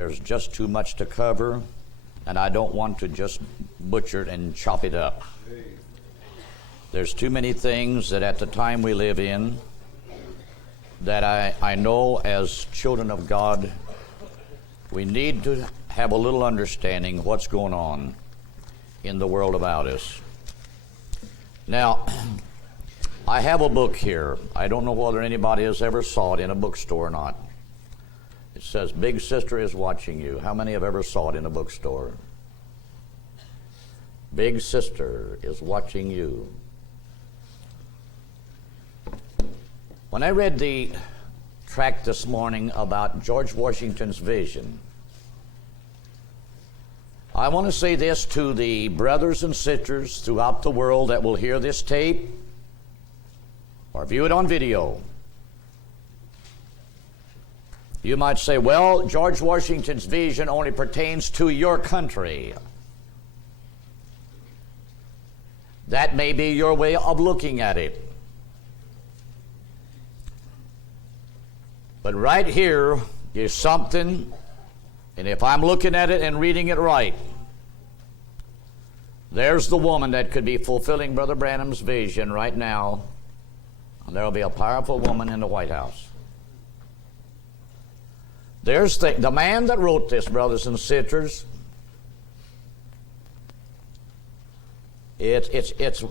There's just too much to cover, and I don't want to just butcher it and chop it up. There's too many things that at the time we live in that I know as children of God, we need to have a little understanding of what's going on in the world about us. Now, I have a book here. I don't know whether anybody has ever saw it in a bookstore or not. It says, Big Sister is Watching You. How many have ever saw it in a bookstore? Big Sister is Watching You. When I read the tract this morning about George Washington's vision, I want to say this to the brothers and sisters throughout the world that will hear this tape or view it on video. You might say, well, George Washington's vision only pertains to your country. That may be your way of looking at it. But right here is something, and if I'm looking at it and reading it right, there's the woman that could be fulfilling Brother Branham's vision right now. And there will be a powerful woman in the White House. There's the man that wrote this, brothers and sisters. It's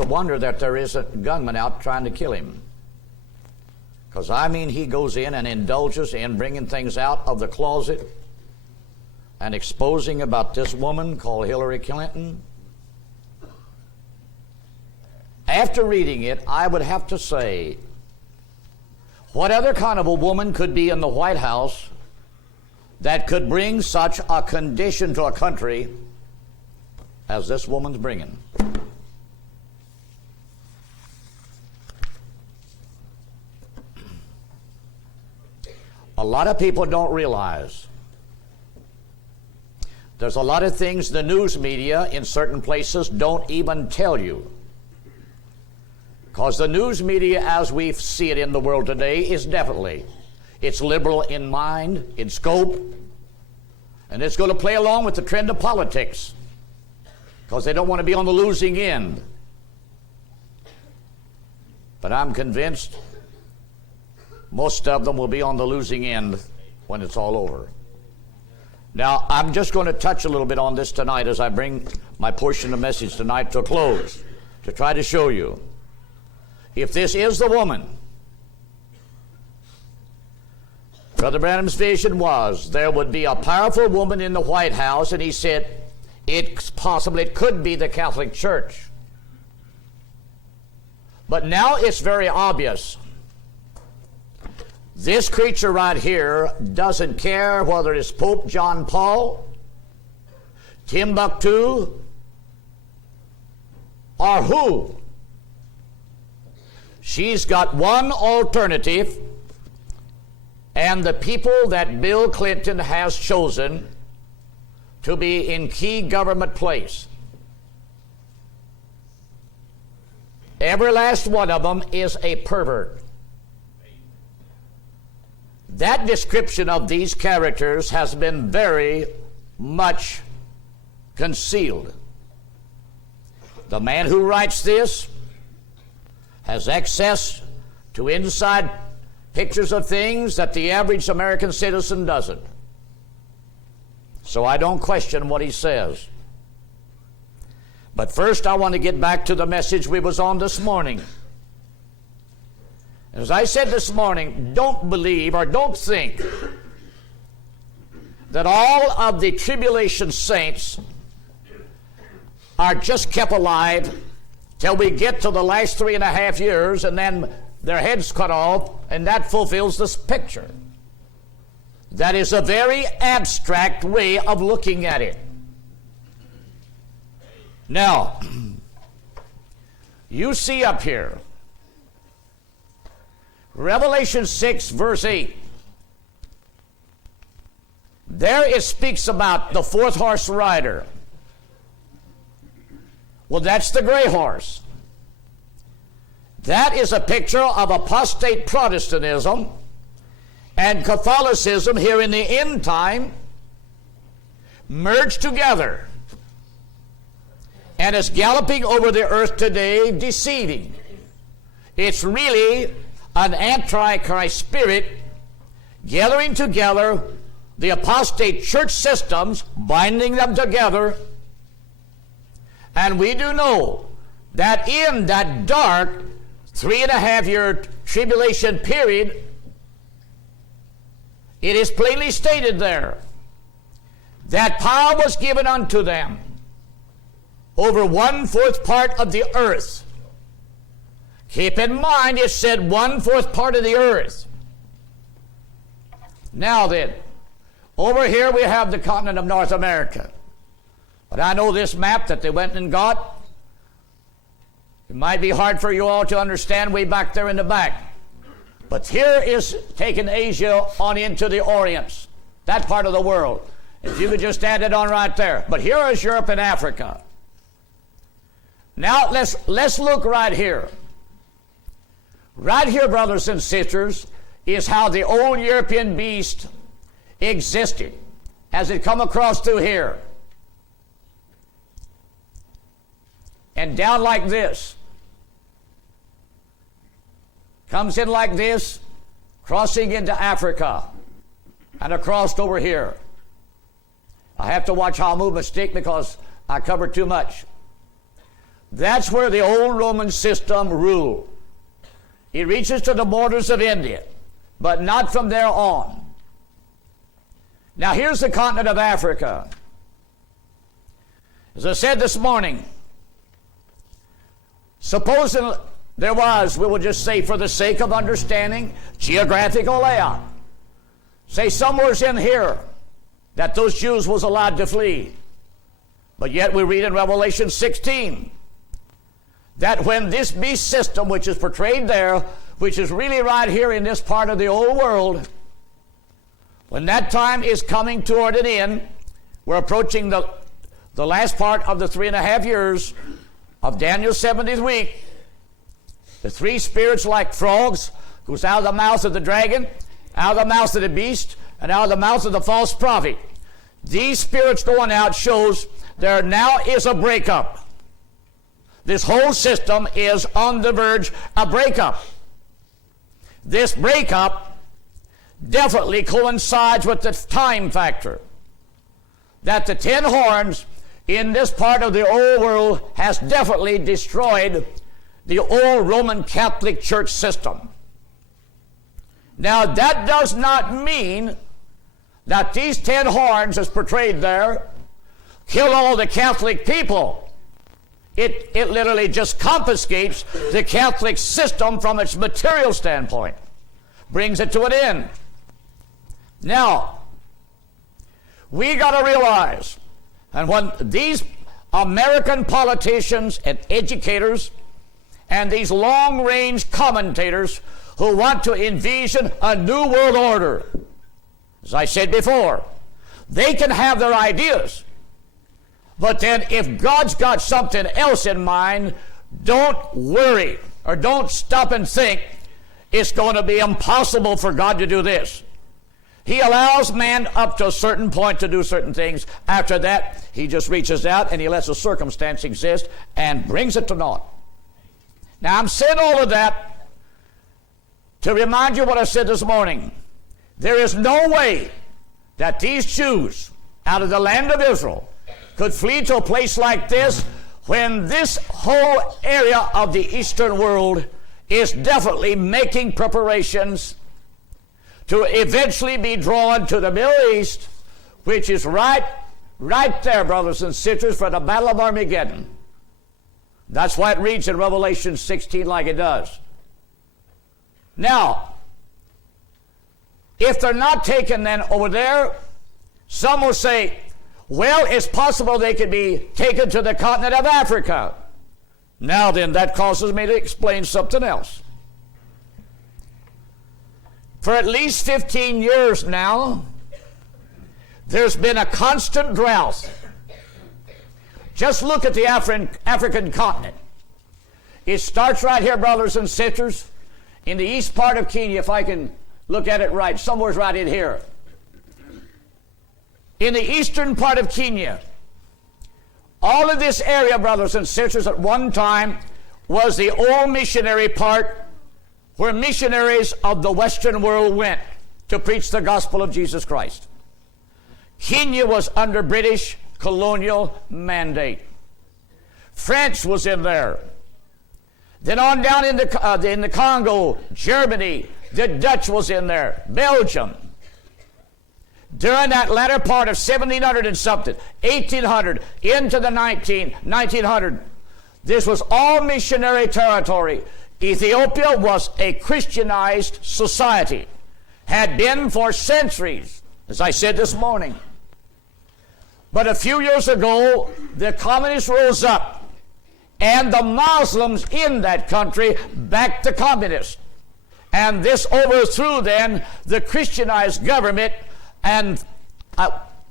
a wonder that there isn't gunmen out trying to kill him. Because, I mean, he goes in and indulges in bringing things out of the closet and exposing about this woman called Hillary Clinton. After reading it, I would have to say, what other kind of a woman could be in the White House that could bring such a condition to a country as this woman's bringing? A lot of people don't realize there's a lot of things the news media in certain places don't even tell you. Because the news media as we see it in the world today is definitely, it's liberal in mind, in scope, and it's going to play along with the trend of politics because they don't want to be on the losing end. But I'm convinced most of them will be on the losing end when it's all over. Now, I'm just going to touch a little bit on this tonight as I bring my portion of the message tonight to a close to try to show you. If this is the woman, Brother Branham's vision was there would be a powerful woman in the White House, and he said it's possible it could be the Catholic Church. But now it's very obvious. This creature right here doesn't care whether it's Pope John Paul, Timbuktu, or who. She's got one alternative, and the people that Bill Clinton has chosen to be in key government place. Every last one of them is a pervert. That description of these characters has been very much concealed. The man who writes this has access to inside pictures of things that the average American citizen doesn't. So I don't question what he says. But first I want to get back to the message we was on this morning. As I said this morning, don't believe or don't think that all of the tribulation saints are just kept alive till we get to the last 3.5 years and then their heads cut off, and that fulfills this picture. That is a very abstract way of looking at it. Now, you see up here, Revelation 6, verse 8. There it speaks about the fourth horse rider. Well, that's the gray horse. That is a picture of apostate Protestantism and Catholicism here in the end time merged together and is galloping over the earth today, deceiving. It's really an antichrist spirit gathering together the apostate church systems, binding them together. And we do know that in that dark 3.5-year tribulation period, it is plainly stated there that power was given unto them over 1/4 part of the earth. Keep in mind, it said 1/4 part of the earth. Now then, over here we have the continent of North America. But I know this map that they went and got, it might be hard for you all to understand way back there in the back. But here is taking Asia on into the Orient, that part of the world. If you could just add it on right there. But here is Europe and Africa. Now let's look right here. Right here, brothers and sisters, is how the old European beast existed as it come across through here. And down like this. Comes in like this, crossing into Africa, and across over here. I have to watch how I move my stick because I cover too much. That's where the old Roman system ruled. It reaches to the borders of India, but not from there on. Now here's the continent of Africa. As I said this morning, supposing there was, we will just say for the sake of understanding, geographical layout. Say somewhere's in here that those Jews was allowed to flee. But yet we read in Revelation 16 that when this beast system, which is portrayed there, which is really right here in this part of the old world, when that time is coming toward an end, we're approaching the last part of the 3.5 years of Daniel's 70th week. The 3 spirits like frogs goes out of the mouth of the dragon, out of the mouth of the beast, and out of the mouth of the false prophet. These spirits going out shows there now is a breakup. This whole system is on the verge of breakup. This breakup definitely coincides with the time factor. That the 10 horns in this part of the old world has definitely destroyed the old Roman Catholic Church system. Now that does not mean that these 10 horns as portrayed there kill all the Catholic people. It literally just confiscates the Catholic system from its material standpoint, brings it to an end. Now, we got to realize, and when these American politicians and educators and these long-range commentators who want to envision a new world order, as I said before, they can have their ideas. But then if God's got something else in mind, don't worry or don't stop and think it's going to be impossible for God to do this. He allows man up to a certain point to do certain things. After that, he just reaches out and he lets a circumstance exist and brings it to naught. Now, I'm saying all of that to remind you what I said this morning. There is no way that these Jews out of the land of Israel could flee to a place like this when this whole area of the Eastern world is definitely making preparations to eventually be drawn to the Middle East, which is right there, brothers and sisters, for the Battle of Armageddon. That's why it reads in Revelation 16 like it does. Now, if they're not taken then over there, some will say, well, it's possible they could be taken to the continent of Africa. Now then, that causes me to explain something else. For at least 15 years now, there's been a constant drought. Just look at the African continent. It starts right here, brothers and sisters, in the east part of Kenya, if I can look at it right, somewhere's right in here. in the eastern part of Kenya. All of this area, brothers and sisters, at one time was the old missionary part where missionaries of the Western world went to preach the gospel of Jesus Christ. Kenya was under British colonial mandate. France was in there. Then on down in the Congo, Germany, the Dutch was in there, Belgium. During that latter part of 1700 and something, 1800, into the 1900, this was all missionary territory. Ethiopia was a Christianized society, had been for centuries, as I said this morning. But a few years ago, the communists rose up, and the Muslims in that country backed the communists. And this overthrew then the Christianized government, and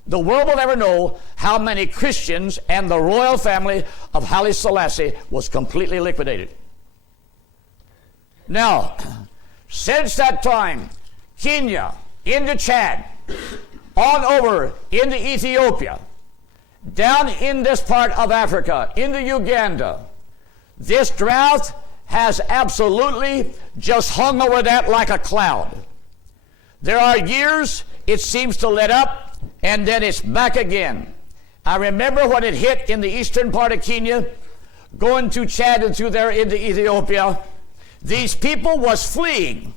the world will never know how many Christians and the royal family of Haile Selassie was completely liquidated. Now, since that time, Kenya, into Chad, on over into Ethiopia, down in this part of Africa, into Uganda, this drought has absolutely just hung over that like a cloud. There are years it seems to let up, and then it's back again. I remember when it hit in the eastern part of Kenya, going through Chad and through there into Ethiopia, these people was fleeing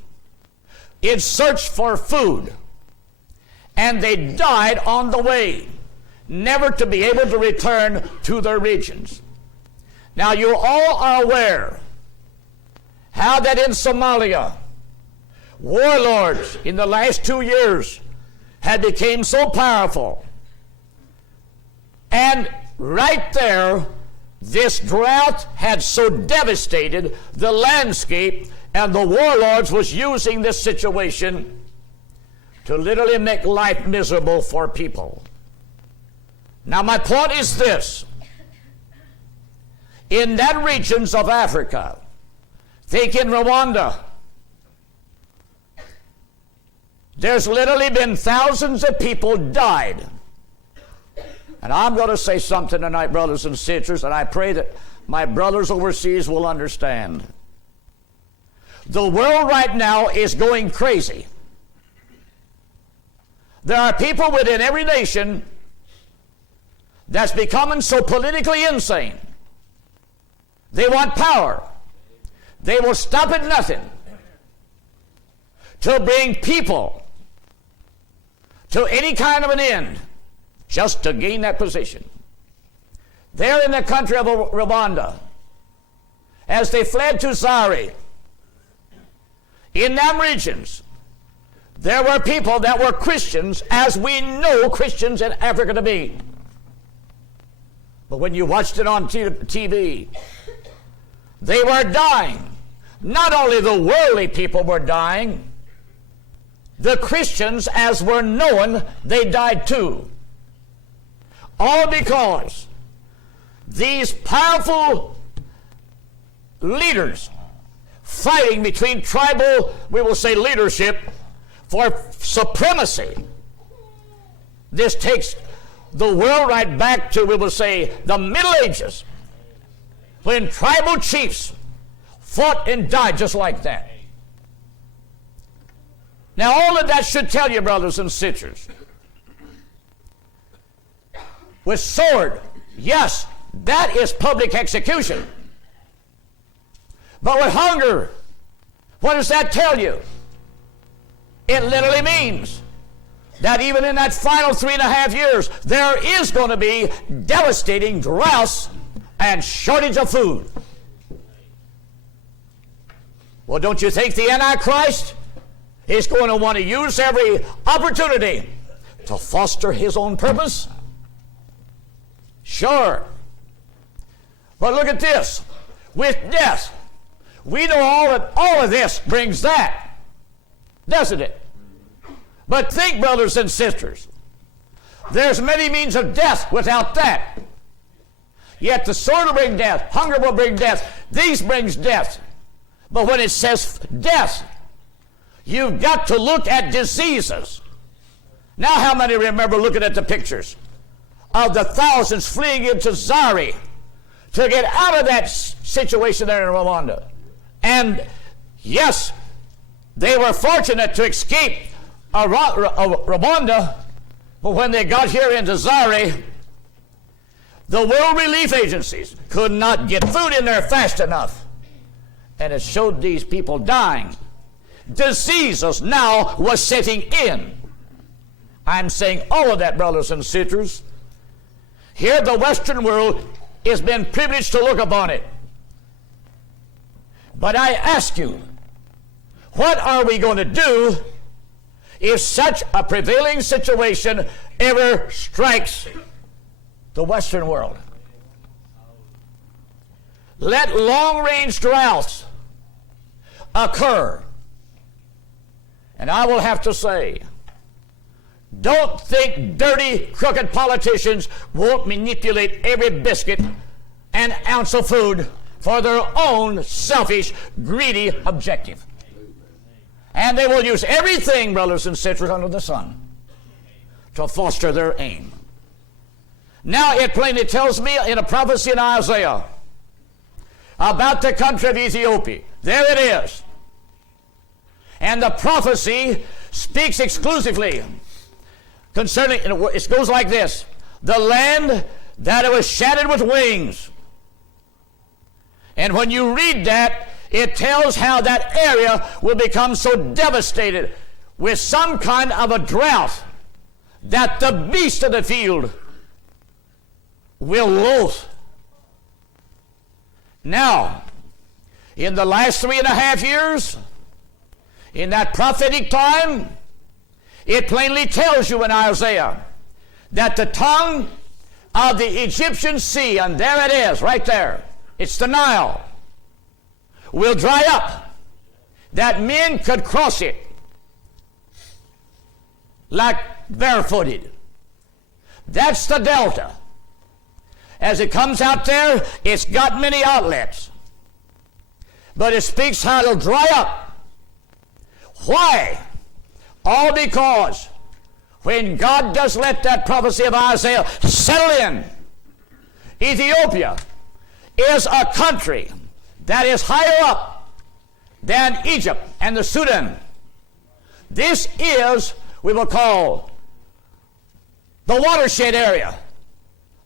in search for food, and they died on the way, never to be able to return to their regions. Now you all are aware how that in Somalia, warlords in the last 2 years had become so powerful. And right there, this drought had so devastated the landscape, and the warlords was using this situation to literally make life miserable for people. Now my point is this. In that regions of Africa, think in Rwanda, there's literally been thousands of people died. And I'm going to say something tonight, brothers and sisters, and I pray that my brothers overseas will understand. The world right now is going crazy. There are people within every nation that's becoming so politically insane. They want power. They will stop at nothing to bring people to any kind of an end just to gain that position. There in the country of Rwanda, as they fled to Zaire, in them regions, there were people that were Christians, as we know Christians in Africa to be. But when you watched it on TV, they were dying. Not only the worldly people were dying, the Christians, as were known, they died too. All because these powerful leaders fighting between tribal, we will say, leadership for supremacy. This takes the world right back to, we will say, the Middle Ages, when tribal chiefs fought and died just like that. Now, all of that should tell you, brothers and sisters, with sword, yes, that is public execution. But with hunger, what does that tell you? It literally means that even in that final 3.5 years, there is going to be devastating droughts and shortage of food. Well, don't you think the Antichrist is going to want to use every opportunity to foster his own purpose? Sure. But look at this. With death, we know all of this brings that, doesn't it? But think, brothers and sisters, there's many means of death without that. Yet the sword will bring death, hunger will bring death, these brings death. But when it says death, you've got to look at diseases. Now how many remember looking at the pictures of the thousands fleeing into Zaire to get out of that situation there in Rwanda? And yes, they were fortunate to escape Rwanda, but when they got here into Zaire, the World Relief Agencies could not get food in there fast enough. And it showed these people dying. Diseases now was setting in. I'm saying all of that, brothers and sisters. Here the Western world has been privileged to look upon it. But I ask you, what are we going to do if such a prevailing situation ever strikes the Western world? Let long-range droughts occur. And I will have to say, don't think dirty, crooked politicians won't manipulate every biscuit and ounce of food for their own selfish, greedy objective. And they will use everything, brothers and sisters, under the sun to foster their aim. Now it plainly tells me in a prophecy in Isaiah about the country of Ethiopia. There it is. And the prophecy speaks exclusively concerning, it goes like this: the land that it was shattered with wings. And when you read that, it tells how that area will become so devastated with some kind of a drought that the beast of the field will loathe. Now, in the last 3.5 years, in that prophetic time, it plainly tells you in Isaiah that the tongue of the Egyptian sea, and there it is, right there, it's the Nile, will dry up, that men could cross it like barefooted. That's the delta. As it comes out there, it's got many outlets. But it speaks how it'll dry up. Why? All because when God does let that prophecy of Isaiah settle in, Ethiopia is a country that is higher up than Egypt and the Sudan. This is, we will call, the watershed area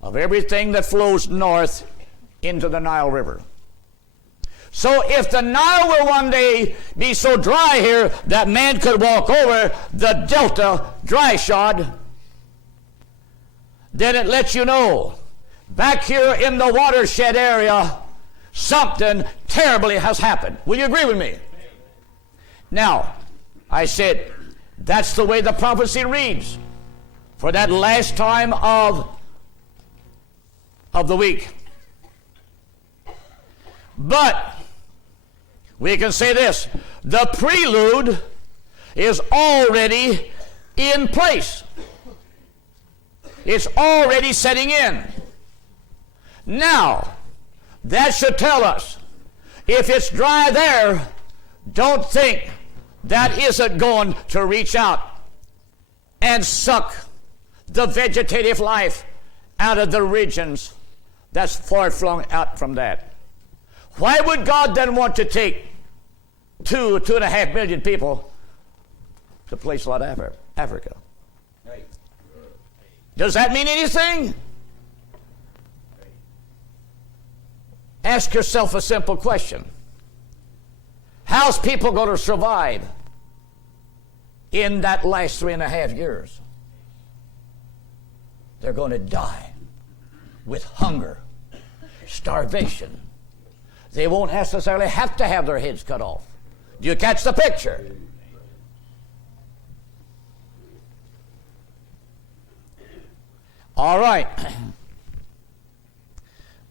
of everything that flows north into the Nile River. So if the Nile will one day be so dry here that man could walk over the delta dry shod, then it lets you know back here in the watershed area something terribly has happened. Will you agree with me? Now, I said that's the way the prophecy reads for that last time of the week. But we can say this: the prelude is already in place. It's already setting in. Now, that should tell us, if it's dry there, don't think that isn't going to reach out and suck the vegetative life out of the regions that's far flung out from that. Why would God then want to take 2.5 million people to a place like Africa? Does that mean anything? Ask yourself a simple question. How's people going to survive in that last 3.5 years? They're going to die with hunger, starvation. They won't necessarily have to have their heads cut off. Do you catch the picture? All right.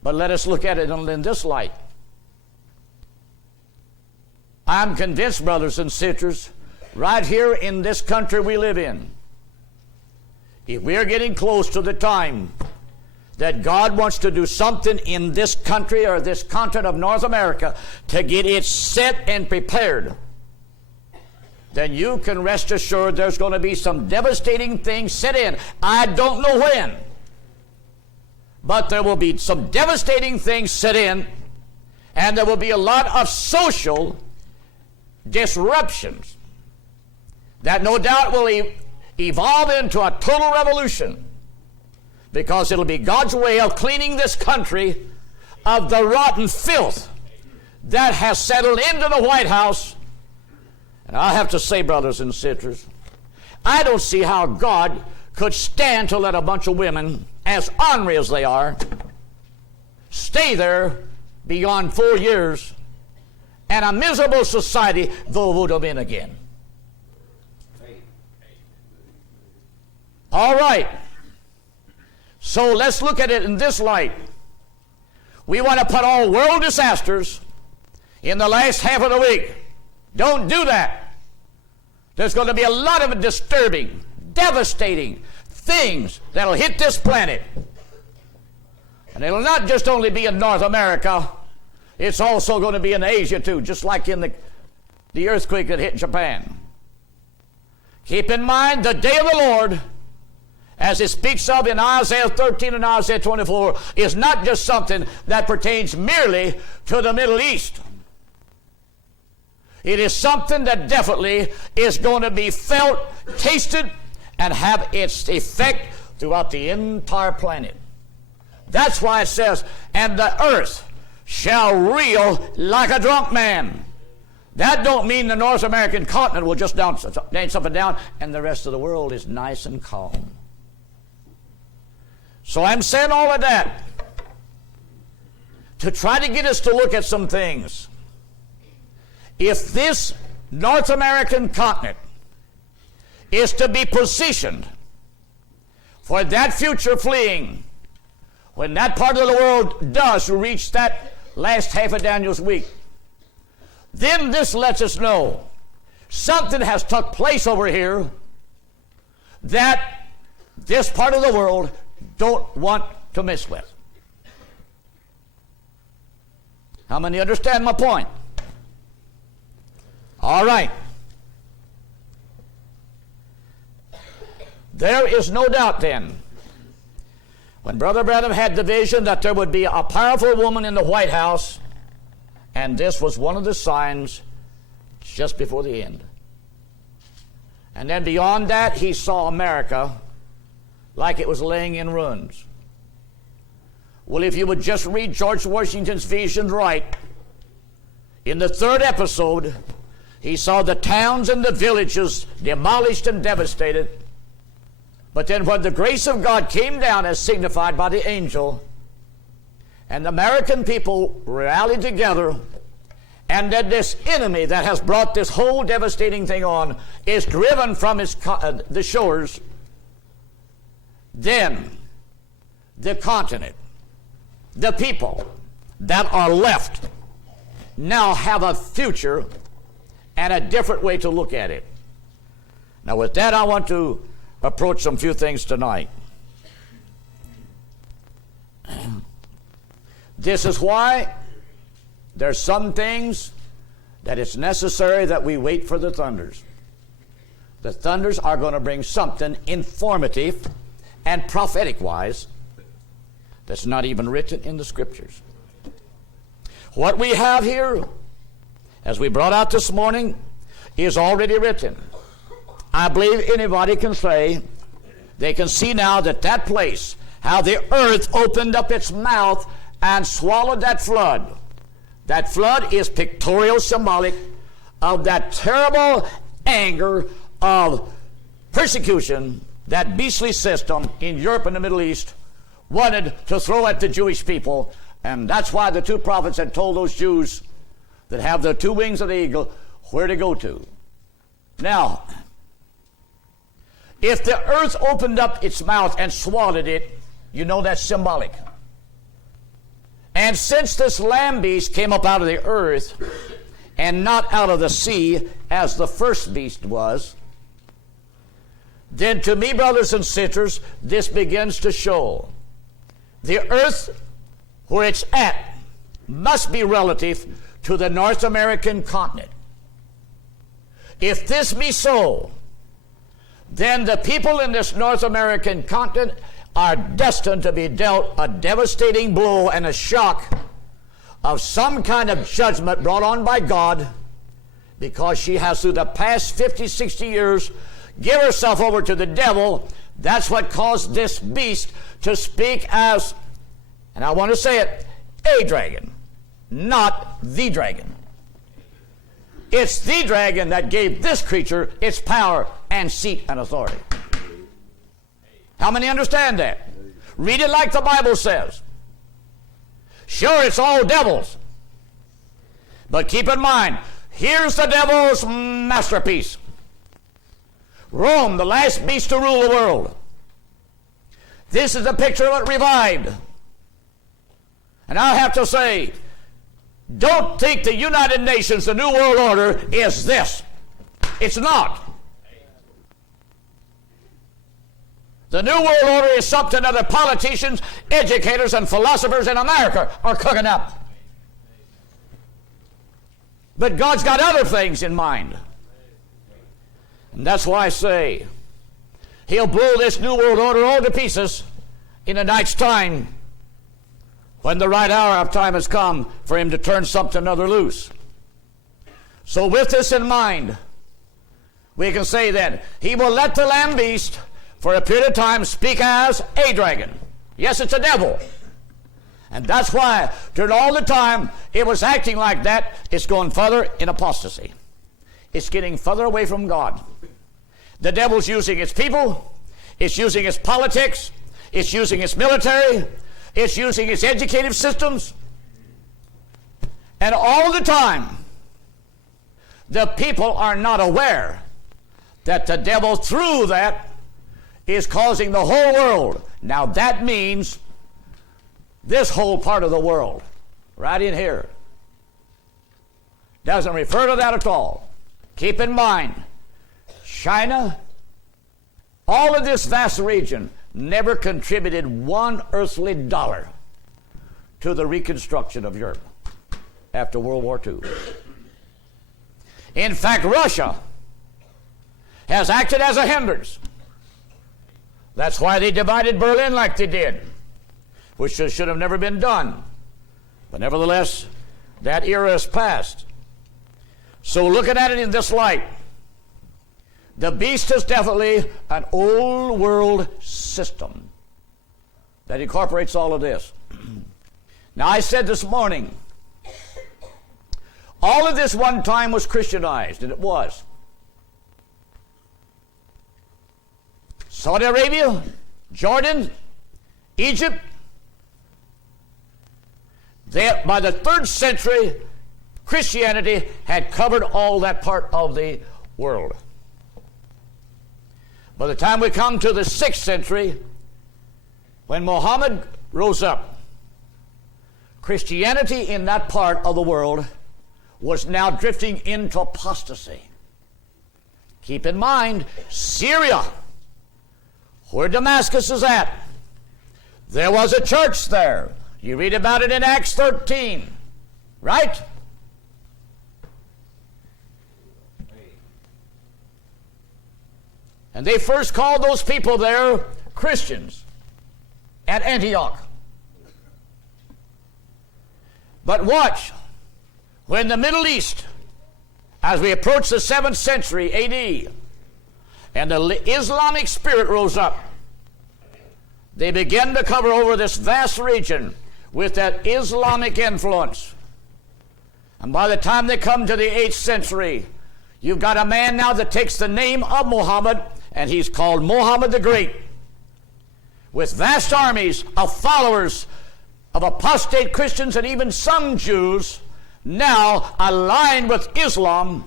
But let us look at it in this light. I'm convinced, brothers and sisters, right here in this country we live in, if we're getting close to the time that God wants to do something in this country or this continent of North America to get it set and prepared, then you can rest assured there's going to be some devastating things set in. I don't know when, but there will be some devastating things set in, and there will be a lot of social disruptions that no doubt will evolve into a total revolution, because it'll be God's way of cleaning this country of the rotten filth that has settled into the White House. And I have to say, brothers and sisters, I don't see how God could stand to let a bunch of women, as ornery as they are, stay there beyond 4 years, and a miserable society vote them in again. All right. So let's look at it in this light. We want to put all world disasters in the last half of the week. Don't do that. There's going to be a lot of disturbing, devastating things that'll hit this planet. And it'll not just only be in North America, it's also going to be in Asia too, just like in the earthquake that hit Japan. Keep in mind the day of the Lord, as it speaks of in Isaiah 13 and Isaiah 24, is not just something that pertains merely to the Middle East. It is something that definitely is going to be felt, tasted, and have its effect throughout the entire planet. That's why it says, and the earth shall reel like a drunk man. That don't mean the North American continent will just dance up and down, and the rest of the world is nice and calm. So I'm saying all of that to try to get us to look at some things. If this North American continent is to be positioned for that future fleeing, when that part of the world does reach that last half of Daniel's week, then this lets us know something has took place over here that this part of the world don't want to mess with. How many understand my point? All right. There is no doubt then, when Brother Branham had the vision that there would be a powerful woman in the White House, and this was one of the signs just before the end. And then beyond that, he saw America like it was laying in ruins. Well, if you would just read George Washington's visions right, in the third episode, he saw the towns and the villages demolished and devastated. But then when the grace of God came down as signified by the angel, and the American people rallied together, and then this enemy that has brought this whole devastating thing on is driven from the shores, then the continent, the people that are left now have a future and a different way to look at it. Now with that, I want to approach some few things tonight. This is why there's some things that it's necessary that we wait for the thunders. The thunders are going to bring something informative and prophetic-wise that's not even written in the Scriptures. What we have here, as we brought out this morning, is already written. I believe anybody can say, they can see now that that place, how the earth opened up its mouth and swallowed that flood. That flood is pictorial, symbolic of that terrible anger of persecution that beastly system in Europe and the Middle East wanted to throw at the Jewish people. And that's why the two prophets had told those Jews that have the two wings of the eagle where to go to. Now, if the earth opened up its mouth and swallowed it, you know that's symbolic. And since this land beast came up out of the earth and not out of the sea as the first beast was, then to me, brothers and sisters, this begins to show the earth where it's at must be relative to the North American continent. If this be so, then the people in this North American continent are destined to be dealt a devastating blow and a shock of some kind of judgment brought on by God, because she has, through the past 50, 60 years, give herself over to the devil. That's what caused this beast to speak as, and I want to say it, a dragon, not the dragon. It's the dragon that gave this creature its power and seat and authority. How many understand that? Read it like the Bible says. Sure, it's all devils. But keep in mind, here's the devil's masterpiece. Rome, the last beast to rule the world. This is a picture of it revived. And I have to say, don't think the United Nations, the New World Order, is this. It's not. The New World Order is something other politicians, educators, and philosophers in America are cooking up. But God's got other things in mind. And that's why I say, He'll blow this New World Order all to pieces in a night's time, when the right hour of time has come for Him to turn something other loose. So with this in mind, we can say then, He will let the Lamb beast for a period of time speak as a dragon. Yes, it's a devil. And that's why during all the time it was acting like that, it's going further in apostasy. It's getting further away from God. The devil's using its people, it's using its politics, it's using its military, it's using its educative systems. And all the time, the people are not aware that the devil, through that, is causing the whole world. Now that means this whole part of the world, right in here. Doesn't refer to that at all. Keep in mind, China, all of this vast region, never contributed one earthly dollar to the reconstruction of Europe after World War II. In fact, Russia has acted as a hindrance. That's why they divided Berlin like they did, which should have never been done. But nevertheless, that era is past. So looking at it in this light, the beast is definitely an old world system that incorporates all of this. Now, I said this morning, all of this one time was Christianized, and it was. Saudi Arabia, Jordan, Egypt, by the 3rd century, Christianity had covered all that part of the world. By the time we come to the 6th century, when Muhammad rose up, Christianity in that part of the world was now drifting into apostasy. Keep in mind, Syria, where Damascus is at, there was a church there. You read about it in Acts 13, right? And they first called those people there Christians at Antioch. But watch, when the Middle East, as we approach the 7th century A.D., and the Islamic spirit rose up, they began to cover over this vast region with that Islamic influence. And by the time they come to the 8th century, you've got a man now that takes the name of Muhammad, and he's called Muhammad the Great, with vast armies of followers of apostate Christians and even some Jews now aligned with Islam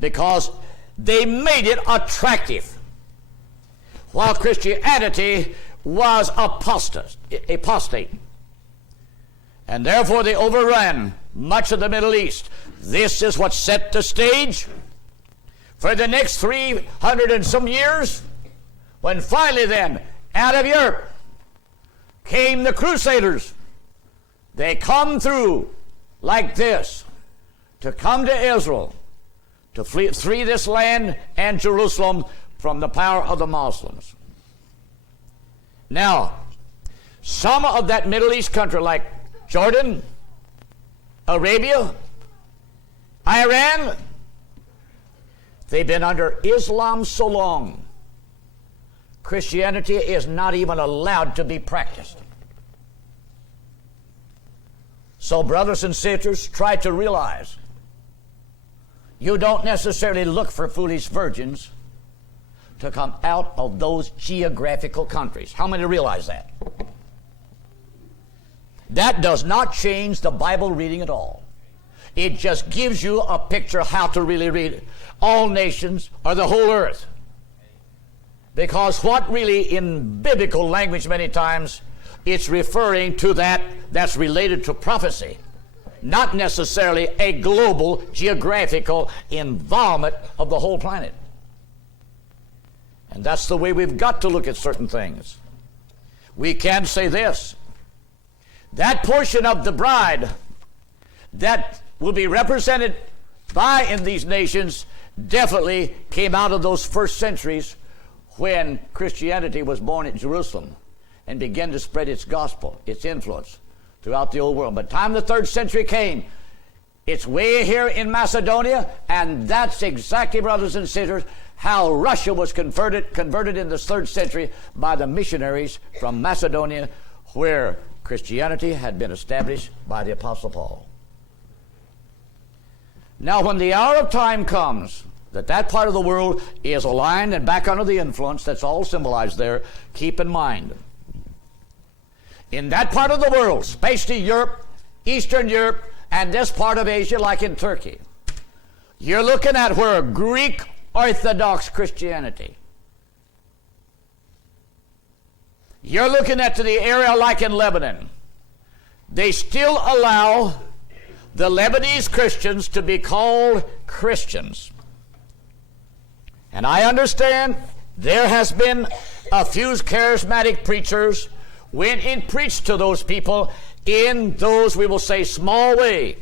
because they made it attractive, while Christianity was apostate. And therefore they overran much of the Middle East. This is what set the stage for the next 300 and some years, when finally then, out of Europe, came the Crusaders. They come through like this, to come to Israel, to free this land and Jerusalem from the power of the Muslims. Now, some of that Middle East country like Jordan, Arabia, Iran, they've been under Islam so long, Christianity is not even allowed to be practiced. So, brothers and sisters, try to realize you don't necessarily look for foolish virgins to come out of those geographical countries. How many realize that? That does not change the Bible reading at all. It just gives you a picture of how to really read it. All nations or the whole earth. Because what really in biblical language many times, it's referring to that's related to prophecy. Not necessarily a global geographical involvement of the whole planet. And that's the way we've got to look at certain things. We can say this. That portion of the bride that will be represented by in these nations definitely came out of those first centuries when Christianity was born in Jerusalem and began to spread its gospel, its influence throughout the old world. By the time the 3rd century came, it's way here in Macedonia, and that's exactly, brothers and sisters, how Russia was converted in the 3rd century by the missionaries from Macedonia, where Christianity had been established by the Apostle Paul. Now, when the hour of time comes that part of the world is aligned and back under the influence, that's all symbolized there, keep in mind. In that part of the world, especially Europe, Eastern Europe, and this part of Asia, like in Turkey, you're looking at where Greek Orthodox Christianity. You're looking at the area like in Lebanon. They still allow the Lebanese Christians to be called Christians. And I understand there has been a few charismatic preachers went and preached to those people in those, we will say, small way.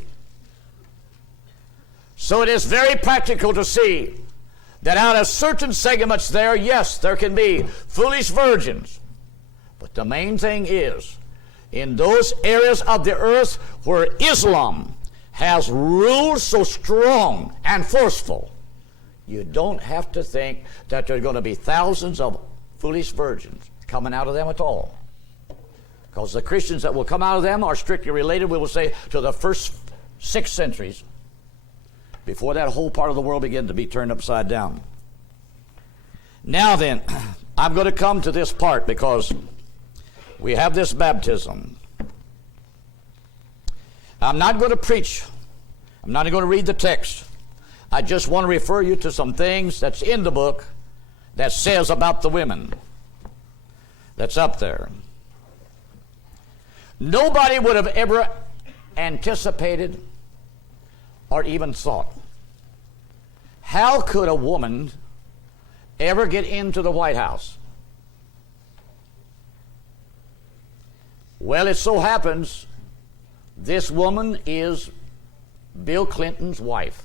So it is very practical to see that out of certain segments there, yes, there can be foolish virgins. But the main thing is, in those areas of the earth where Islam has ruled so strong and forceful, you don't have to think that there are going to be thousands of foolish virgins coming out of them at all. Because the Christians that will come out of them are strictly related, we will say, to the first 6 centuries, before that whole part of the world began to be turned upside down. Now then, I'm going to come to this part because we have this baptism. I'm not going to preach. I'm not going to read the text. I just want to refer you to some things that's in the book that says about the women. That's up there. Nobody would have ever anticipated or even thought, how could a woman ever get into the White House? Well, it so happens this woman is Bill Clinton's wife.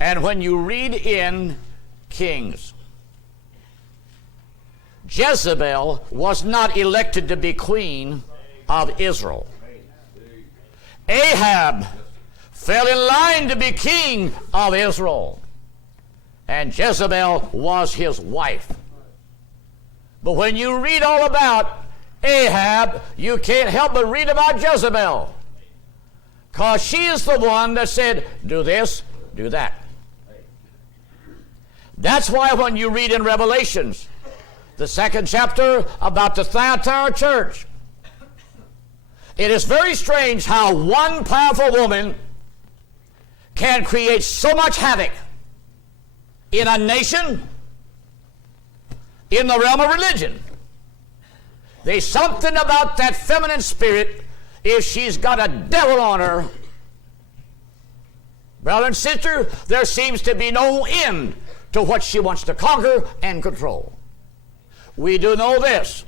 And when you read in Kings, Jezebel was not elected to be queen of Israel. Ahab fell in line to be king of Israel. And Jezebel was his wife. But when you read all about Ahab, you can't help but read about Jezebel. Because she is the one that said, do this, do that. That's why when you read in Revelations, the 2nd chapter about the Thyatira church, it is very strange how one powerful woman can create so much havoc in a nation, in the realm of religion. There's something about that feminine spirit, if she's got a devil on her, brother and sister, there seems to be no end to what she wants to conquer and control. We do know this.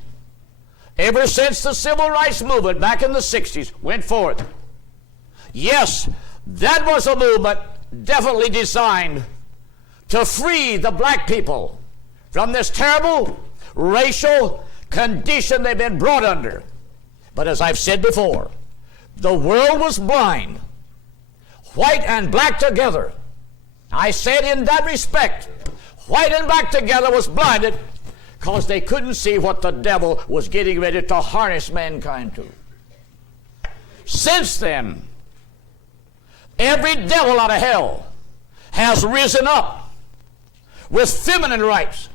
Ever since the civil rights movement back in the 60s went forth, yes, that was a movement definitely designed to free the black people from this terrible racial condition they've been brought under. But as I've said before, the world was blind, white and black together. I said in that respect, white and black together was blinded because they couldn't see what the devil was getting ready to harness mankind to. Since then, every devil out of hell has risen up with feminine rights,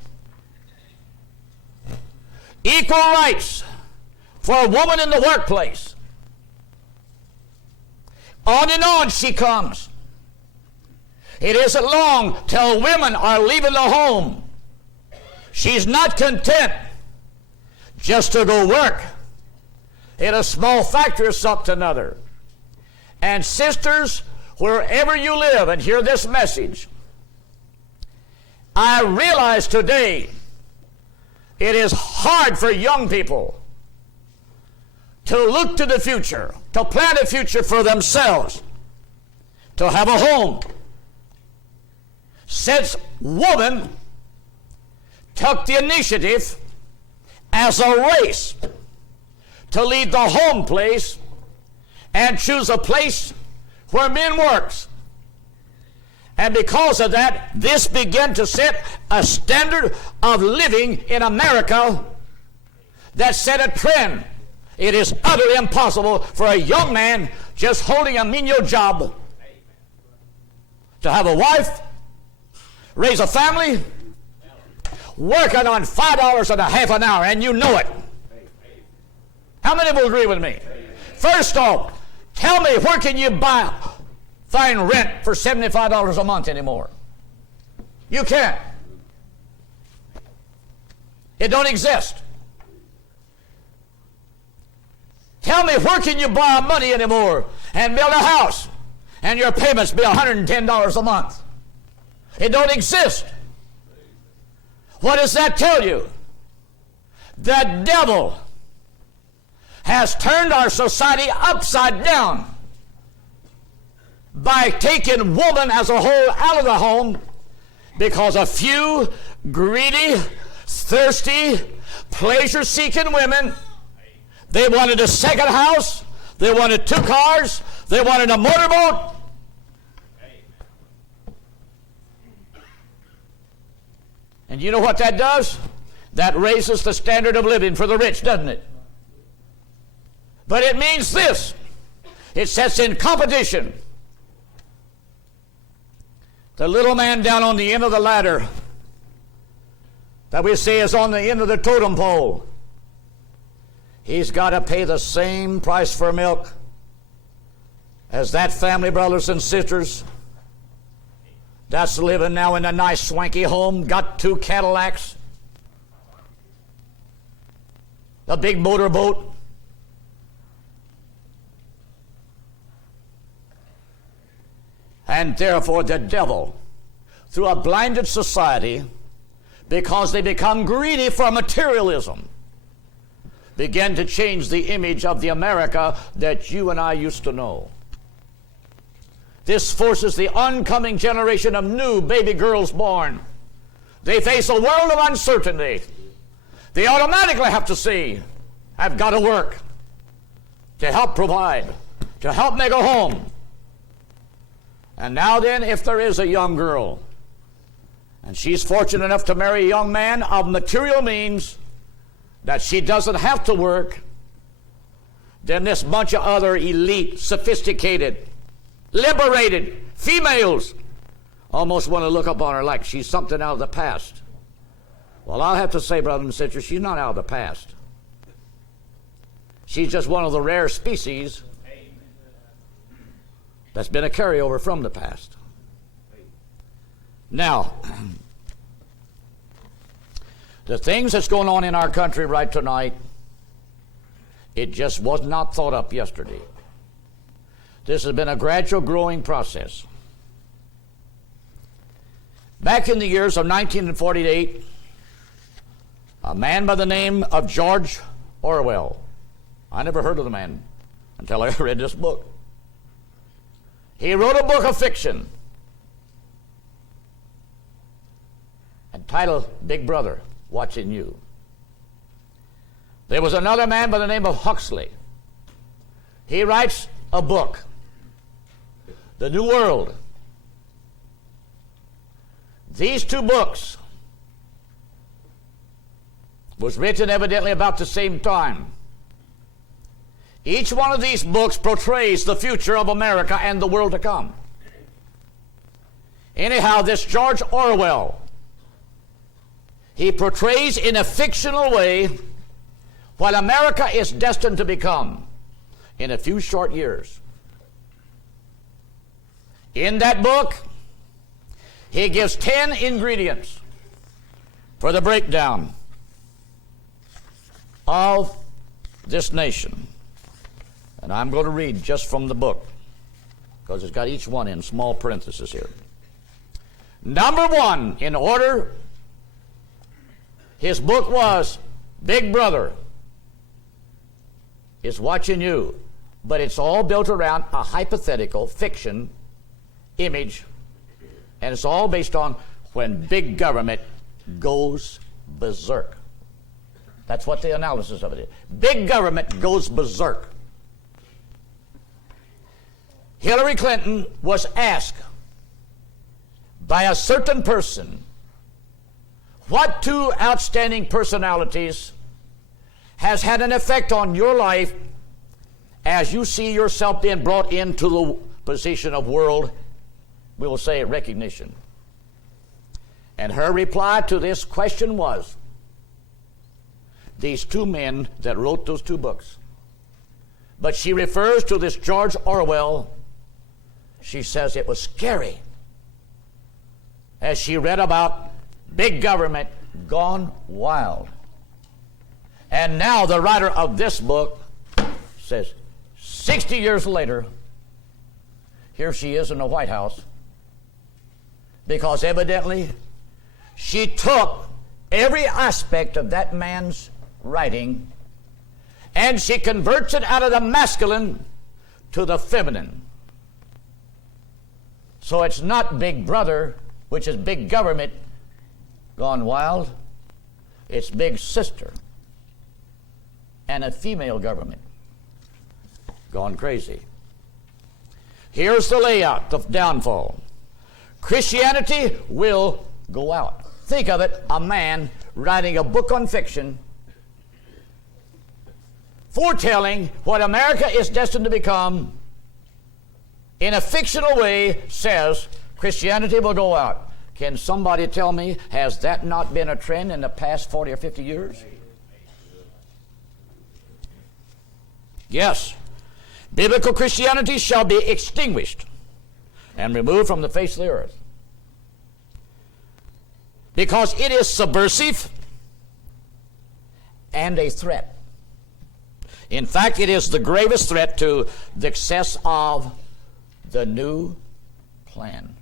equal rights for a woman in the workplace. On and on she comes. It isn't long till women are leaving the home. She's not content just to go work in a small factory or something or another. And sisters, wherever you live and hear this message, I realize today it is hard for young people to look to the future, to plan a future for themselves, to have a home. Since woman took the initiative as a race to leave the home place and choose a place where men works. And because of that, this began to set a standard of living in America that set a trend. It is utterly impossible for a young man just holding a menial job to have a wife, raise a family, working on $5 and a half an hour, and you know it. How many will agree with me? First off, tell me, where can you find rent for $75 a month anymore? You can't. It don't exist. Tell me, where can you borrow money anymore and build a house and your payments be $110 a month? It don't exist. What does that tell you? The devil has turned our society upside down by taking woman as a whole out of the home because a few greedy, thirsty, pleasure-seeking women, they wanted a second house, they wanted 2 cars, they wanted a motorboat. And you know what that does? That raises the standard of living for the rich, doesn't it? But it means this. It sets in competition the little man down on the end of the ladder that we say is on the end of the totem pole. He's got to pay the same price for milk as that family, brothers and sisters, that's living now in a nice swanky home, got 2 Cadillacs, a big motorboat. And therefore the devil, through a blinded society, because they become greedy for materialism, began to change the image of the America that you and I used to know. This forces the oncoming generation of new baby girls born. They face a world of uncertainty. They automatically have to see, I've got to work to help provide, to help make a home. And now then, if there is a young girl, and she's fortunate enough to marry a young man of material means, that she doesn't have to work, then this bunch of other elite, sophisticated, liberated females almost want to look upon her like she's something out of the past. Well, I'll have to say, brothers and sisters, she's not out of the past. She's just one of the rare species that's been a carryover from the past. Now, the things that's going on in our country right tonight, it just was not thought up yesterday. This has been a gradual growing process. Back in the years of 1948, a man by the name of George Orwell, I never heard of the man until I read this book. He wrote a book of fiction titled Big Brother, Watching You. There was another man by the name of Huxley. He writes a book, The New World. These two books was written evidently about the same time. Each one of these books portrays the future of America and the world to come. Anyhow, this George Orwell, he portrays in a fictional way what America is destined to become in a few short years. In that book, he gives 10 ingredients for the breakdown of this nation. And I'm going to read just from the book, because it's got each one in small parentheses here. Number one, in order, his book was Big Brother is Watching You, but it's all built around a hypothetical fiction image, and it's all based on when big government goes berserk. That's what the analysis of it is. Big government goes berserk. Hillary Clinton was asked by a certain person, what two outstanding personalities has had an effect on your life as you see yourself being brought into the position of world, we will say, recognition? And her reply to this question was, these two men that wrote those two books. But she refers to this George Orwell. She says it was scary as she read about big government gone wild. And now the writer of this book says, 60 years later, here she is in the White House, because evidently she took every aspect of that man's writing and she converts it out of the masculine to the feminine. So it's not Big Brother, which is big government gone wild. It's Big Sister and a female government gone crazy. Here's the layout, the downfall. Christianity will go out. Think of it, a man writing a book on fiction, foretelling what America is destined to become in a fictional way, says Christianity will go out. Can somebody tell me, has that not been a trend in the past 40 or 50 years? Yes. Biblical Christianity shall be extinguished and removed from the face of the earth, because it is subversive and a threat. In fact, it is the gravest threat to the success of the new plan.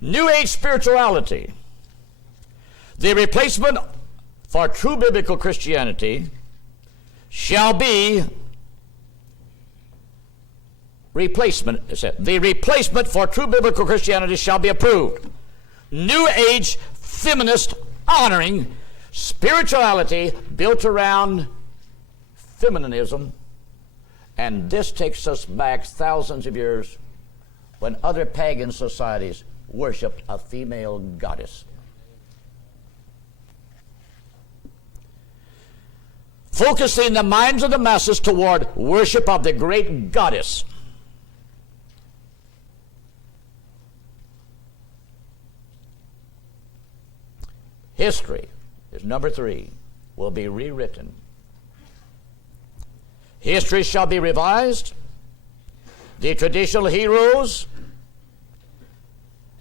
New Age spirituality, the replacement for true biblical Christianity, shall be replacement. The replacement for true biblical Christianity shall be approved. New Age feminist honoring spirituality built around feminism, and this takes us back thousands of years when other pagan societies worshipped a female goddess. Focusing the minds of the masses toward worship of the great goddess. History is number 3, will be rewritten. History shall be revised. The traditional heroes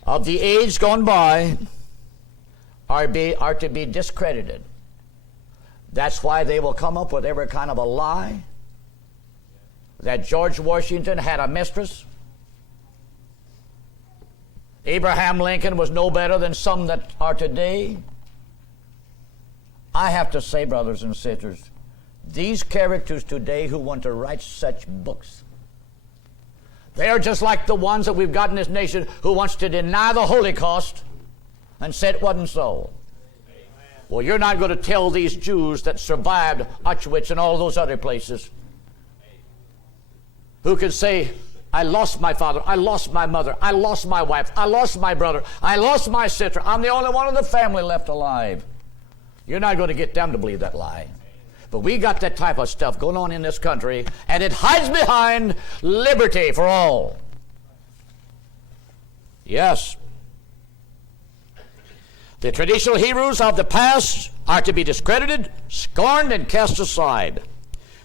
of the age gone by are to be discredited. That's why they will come up with every kind of a lie that George Washington had a mistress. Abraham Lincoln was no better than some that are today. I have to say, brothers and sisters, these characters today who want to write such books, they are just like the ones that we've got in this nation who wants to deny the Holocaust and said it wasn't so. Well, you're not going to tell these Jews that survived Auschwitz and all those other places, who can say, I lost my father, I lost my mother, I lost my wife, I lost my brother, I lost my sister, I'm the only one in the family left alive. You're not going to get them to believe that lie. But we got that type of stuff going on in this country, and it hides behind liberty for all. Yes. The traditional heroes of the past are to be discredited, scorned, and cast aside.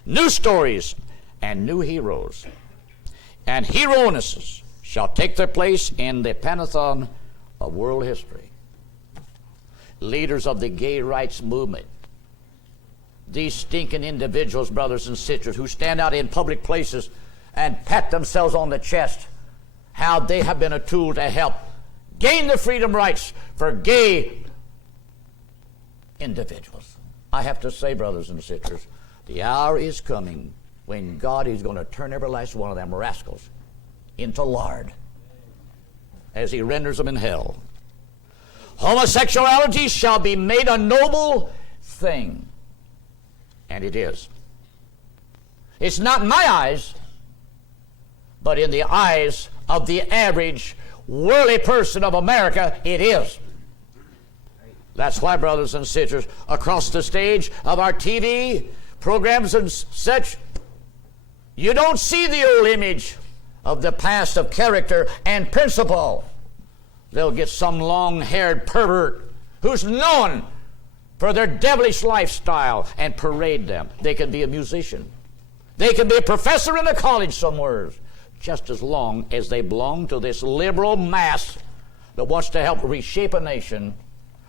New stories and new heroes and heroinesses shall take their place in the pantheon of world history. Leaders of the gay rights movement, these stinking individuals, brothers and sisters, who stand out in public places and pat themselves on the chest, how they have been a tool to help gain the freedom rights for gay individuals. I have to say, brothers and sisters, the hour is coming when God is going to turn every last one of them rascals into lard as he renders them in hell. Homosexuality shall be made a noble thing. And it is. It's not in my eyes, but in the eyes of the average worldly person of America, it is. That's why, brothers and sisters, across the stage of our TV programs and such, you don't see the old image of the past of character and principle. They'll get some long-haired pervert who's known for their devilish lifestyle and parade them. They can be a musician. They can be a professor in a college somewhere, just as long as they belong to this liberal mass that wants to help reshape a nation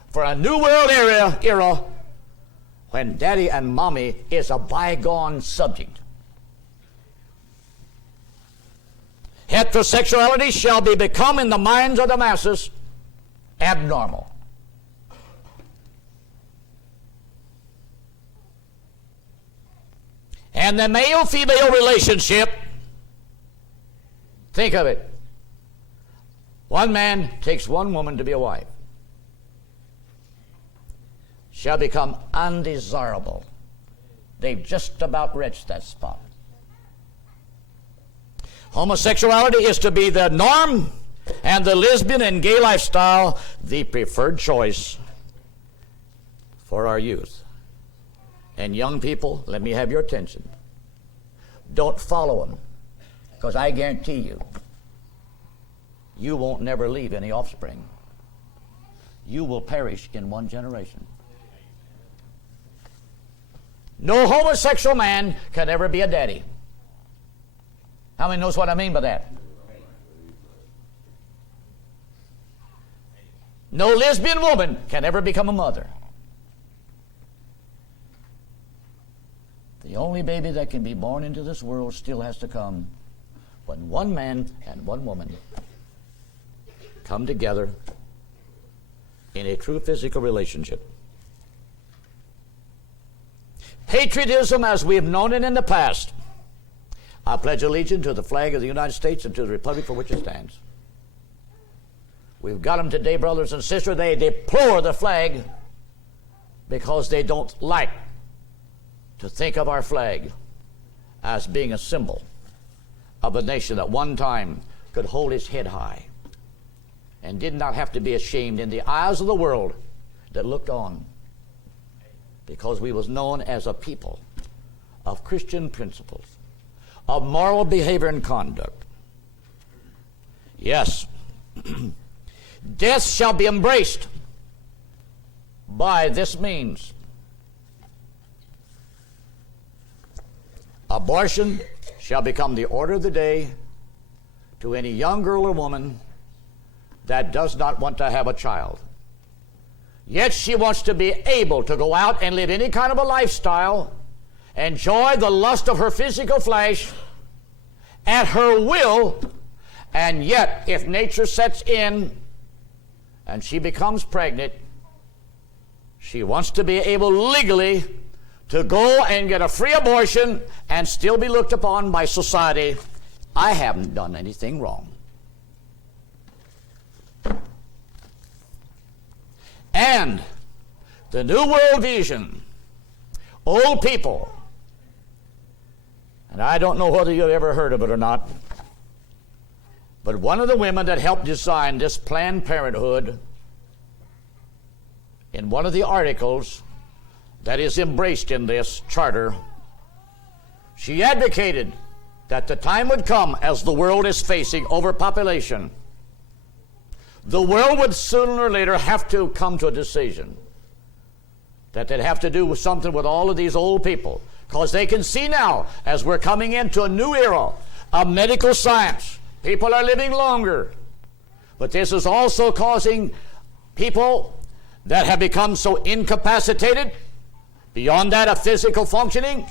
for a new world era when daddy and mommy is a bygone subject. Heterosexuality shall be become in the minds of the masses abnormal. And the male-female relationship, think of it. One man takes one woman to be a wife. Shall become undesirable. They've just about reached that spot. Homosexuality is to be the norm, and the lesbian and gay lifestyle the preferred choice for our youth. And young people, let me have your attention. Don't follow them, because I guarantee you, you won't never leave any offspring. You will perish in one generation. No homosexual man can ever be a daddy. How many knows what I mean by that? No lesbian woman can ever become a mother. The only baby that can be born into this world still has to come when one man and one woman come together in a true physical relationship. Patriotism as we have known it in the past. I pledge allegiance to the flag of the United States and to the republic for which it stands. We've got them today, brothers and sisters. They deplore the flag because they don't like to think of our flag as being a symbol of a nation that one time could hold its head high and did not have to be ashamed in the eyes of the world that looked on, because we was known as a people of Christian principles, of moral behavior and conduct. Yes, death shall be embraced by this means. Abortion shall become the order of the day to any young girl or woman that does not want to have a child. Yet she wants to be able to go out and live any kind of a lifestyle, enjoy the lust of her physical flesh at her will, and yet if nature sets in and she becomes pregnant, she wants to be able legally to go and get a free abortion and still be looked upon by society. I haven't done anything wrong. And the New World Vision, old people, and I don't know whether you've ever heard of it or not, but one of the women that helped design this Planned Parenthood, in one of the articles that is embraced in this charter, she advocated that the time would come, as the world is facing overpopulation, the world would sooner or later have to come to a decision that they'd have to do something with all of these old people, because they can see now, as we're coming into a new era of medical science, people are living longer. But this is also causing people that have become so incapacitated, beyond that of physical functioning,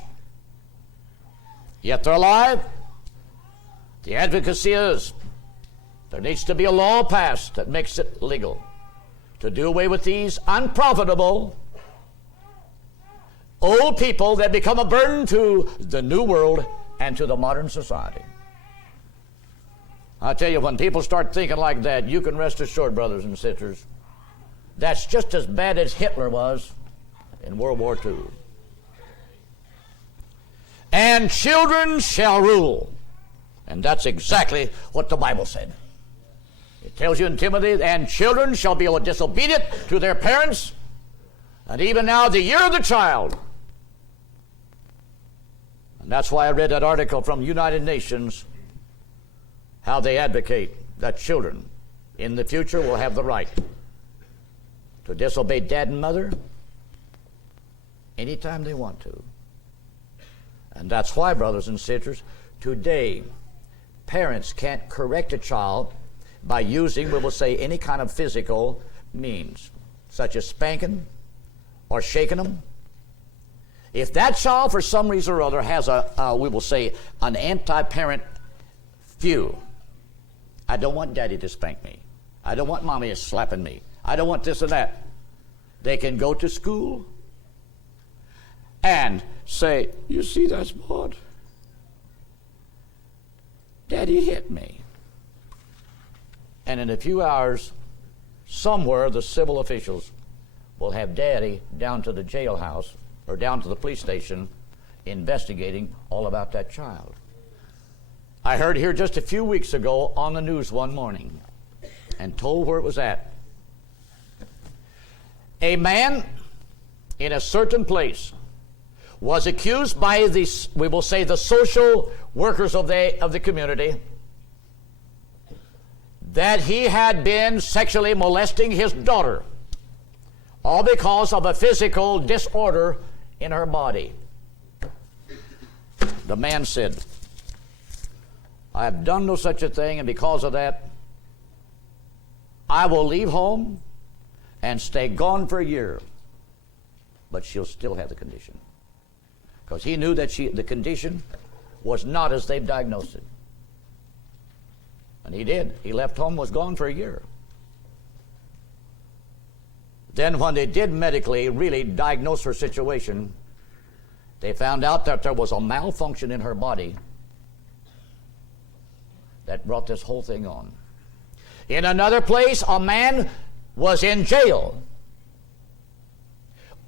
yet they're alive. The advocacy is there needs to be a law passed that makes it legal to do away with these unprofitable old people that become a burden to the new world and to the modern society. I tell you, when people start thinking like that, you can rest assured, brothers and sisters, that's just as bad as Hitler was in World War II. And children shall rule. And that's exactly what the Bible said. It tells you in Timothy, and children shall be disobedient to their parents, and even now the year of the child. And that's why I read that article from United Nations, how they advocate that children in the future will have the right to disobey dad and mother anytime they want to. And that's why, brothers and sisters, today parents can't correct a child by using, we will say, any kind of physical means, such as spanking or shaking them. If that child, for some reason or other, has we will say, an anti-parent view, I don't want daddy to spank me, I don't want mommy slapping me, I don't want this or that, they can go to school and say, you see that spot? Daddy hit me. And in a few hours, somewhere the civil officials will have daddy down to the jailhouse or down to the police station investigating all about that child. I heard here just a few weeks ago on the news one morning and told where it was at. A man in a certain place was accused by the, we will say, the social workers of the community, that he had been sexually molesting his daughter, all because of a physical disorder in her body. The man said, I have done no such a thing, and because of that, I will leave home and stay gone for a year. But she'll still have the condition. Because he knew that the condition was not as they've diagnosed it. And he did. He left home, was gone for a year. Then when they did medically really diagnose her situation, they found out that there was a malfunction in her body that brought this whole thing on. In another place, a man was in jail,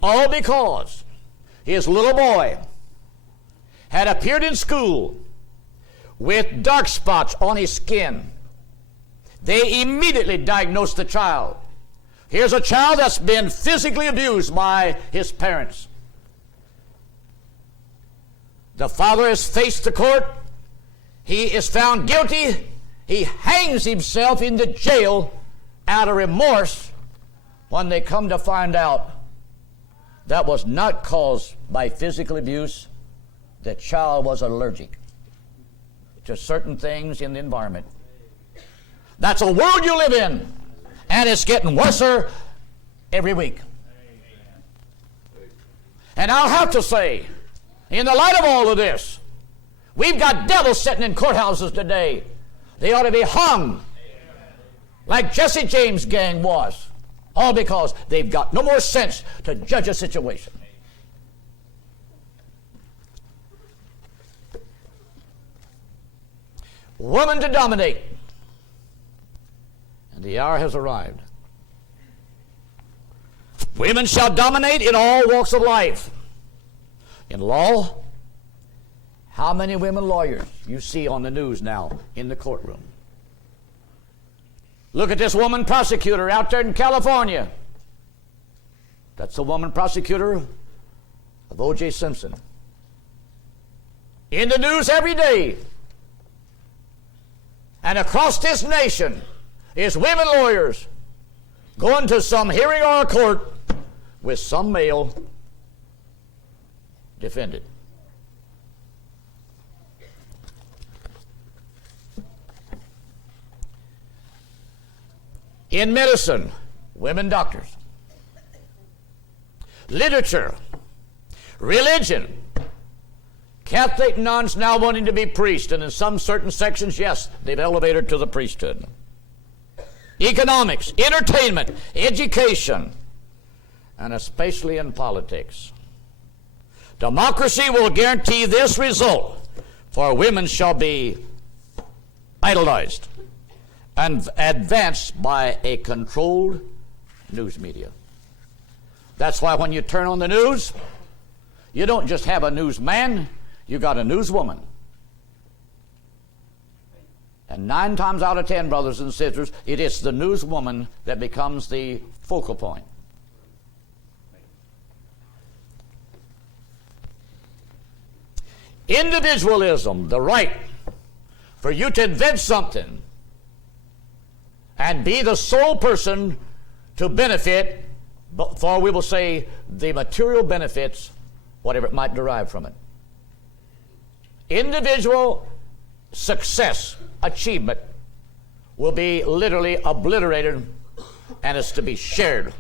all because his little boy had appeared in school with dark spots on his skin. They immediately diagnosed the child. Here's a child that's been physically abused by his parents. The father has faced the court. He is found guilty. He hangs himself in the jail out of remorse when they come to find out that was not caused by physical abuse. The child was allergic to certain things in the environment. That's a world you live in, and it's getting worse every week. And I'll have to say, in the light of all of this, we've got devils sitting in courthouses today. They ought to be hung like Jesse James' gang was, all because they've got no more sense to judge a situation. Woman to dominate. And the hour has arrived. Women shall dominate in all walks of life. In law, how many women lawyers you see on the news now in the courtroom? Look at this woman prosecutor out there in California. That's the woman prosecutor of O.J. Simpson. In the news every day. And across this nation is women lawyers going to some hearing or a court with some male defendant. In medicine, women doctors. Literature, religion, Catholic nuns now wanting to be priests, and in some certain sections, yes, they've elevated to the priesthood. Economics, entertainment, education, and especially in politics. Democracy will guarantee this result, for women shall be idolized and advanced by a controlled news media. That's why when you turn on the news, you don't just have a newsman, you got a newswoman. And 9 times out of 10, brothers and sisters, it is the newswoman that becomes the focal point. Individualism, the right for you to invent something and be the sole person to benefit, for we will say the material benefits, whatever it might derive from it. Individual success, achievement, will be literally obliterated and is to be shared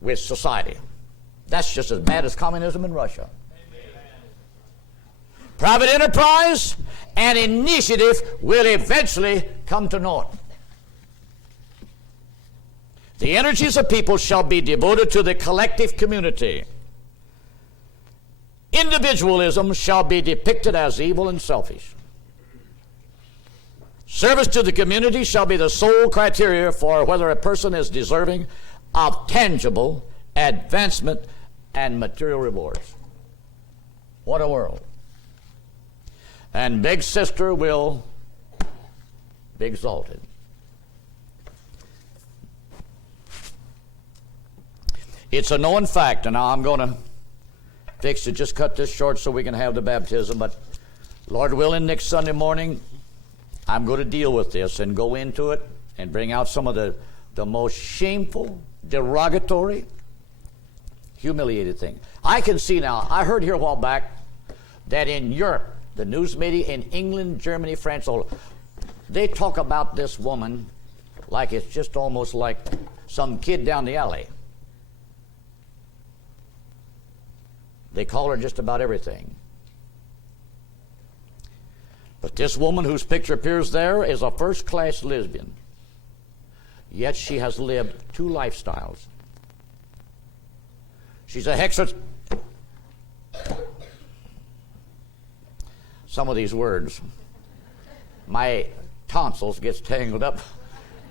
with society. That's just as bad as communism in Russia. Private enterprise and initiative will eventually come to naught. The energies of people shall be devoted to the collective community. Individualism shall be depicted as evil and selfish. Service to the community shall be the sole criteria for whether a person is deserving of tangible advancement and material rewards. What a world. And Big Sister will be exalted. It's a known fact, and now I'm going to fix to just cut this short so we can have the baptism, but Lord willing, next Sunday morning, I'm going to deal with this and go into it and bring out some of the most shameful, derogatory, humiliated thing. I can see now, I heard here a while back that in Europe, the news media in England, Germany, France, all, they talk about this woman like it's just almost like some kid down the alley. They call her just about everything. But this woman whose picture appears there is a first-class lesbian. Yet she has lived 2 lifestyles. She's a some of these words, my tonsils gets tangled up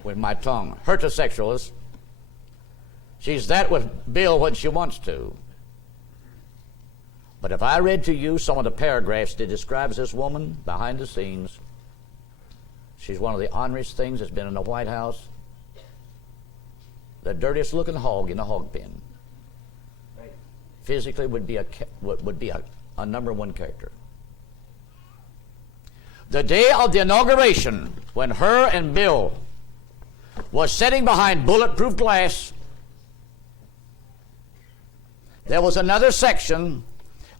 with my tongue. Heterosexualist. She's that with Bill when she wants to. But if I read to you some of the paragraphs that describes this woman behind the scenes, she's one of the honorest things that's been in the White House. The dirtiest looking hog in the hog pen. Right. Physically would be a number 1 character. The day of the inauguration, when her and Bill was sitting behind bulletproof glass, there was another section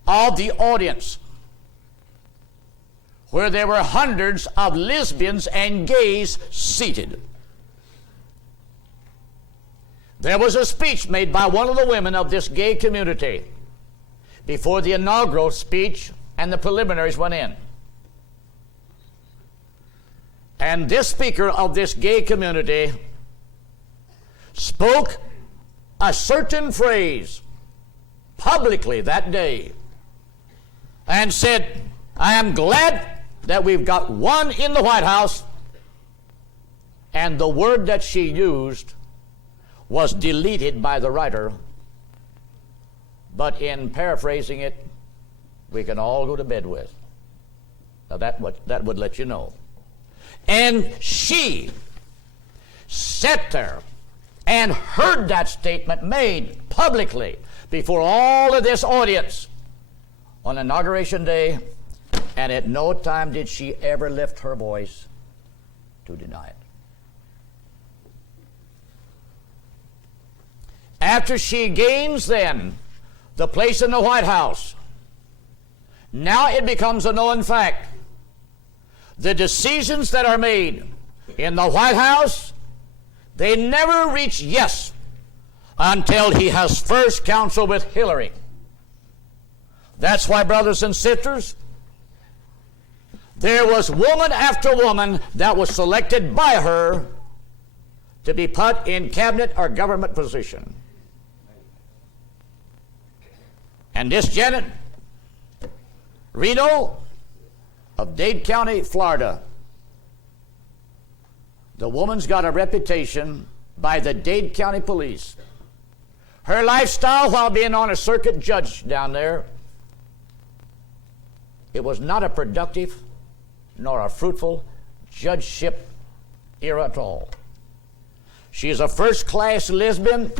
of the audience where there were hundreds of lesbians and gays seated. There was a speech made by one of the women of this gay community before the inaugural speech and the preliminaries went in. And this speaker of this gay community spoke a certain phrase publicly that day and said, I am glad that we've got one in the White House. And the word that she used was deleted by the writer but in paraphrasing it, we can all go to bed with. Now that would let you know. And she sat there and heard that statement made publicly before all of this audience on Inauguration Day, and at no time did she ever lift her voice to deny it. After she gains then the place in the White House, now it becomes a known fact. The decisions that are made in the White House, they never reach yes until he has first counsel with Hillary. That's why, brothers and sisters, there was woman after woman that was selected by her to be put in cabinet or government position. And this Janet Reno of Dade County, Florida, the woman's got a reputation by the Dade County Police. Her lifestyle while being on a circuit judge down there, it was not a productive nor a fruitful judgeship era at all. She is a first-class lesbian.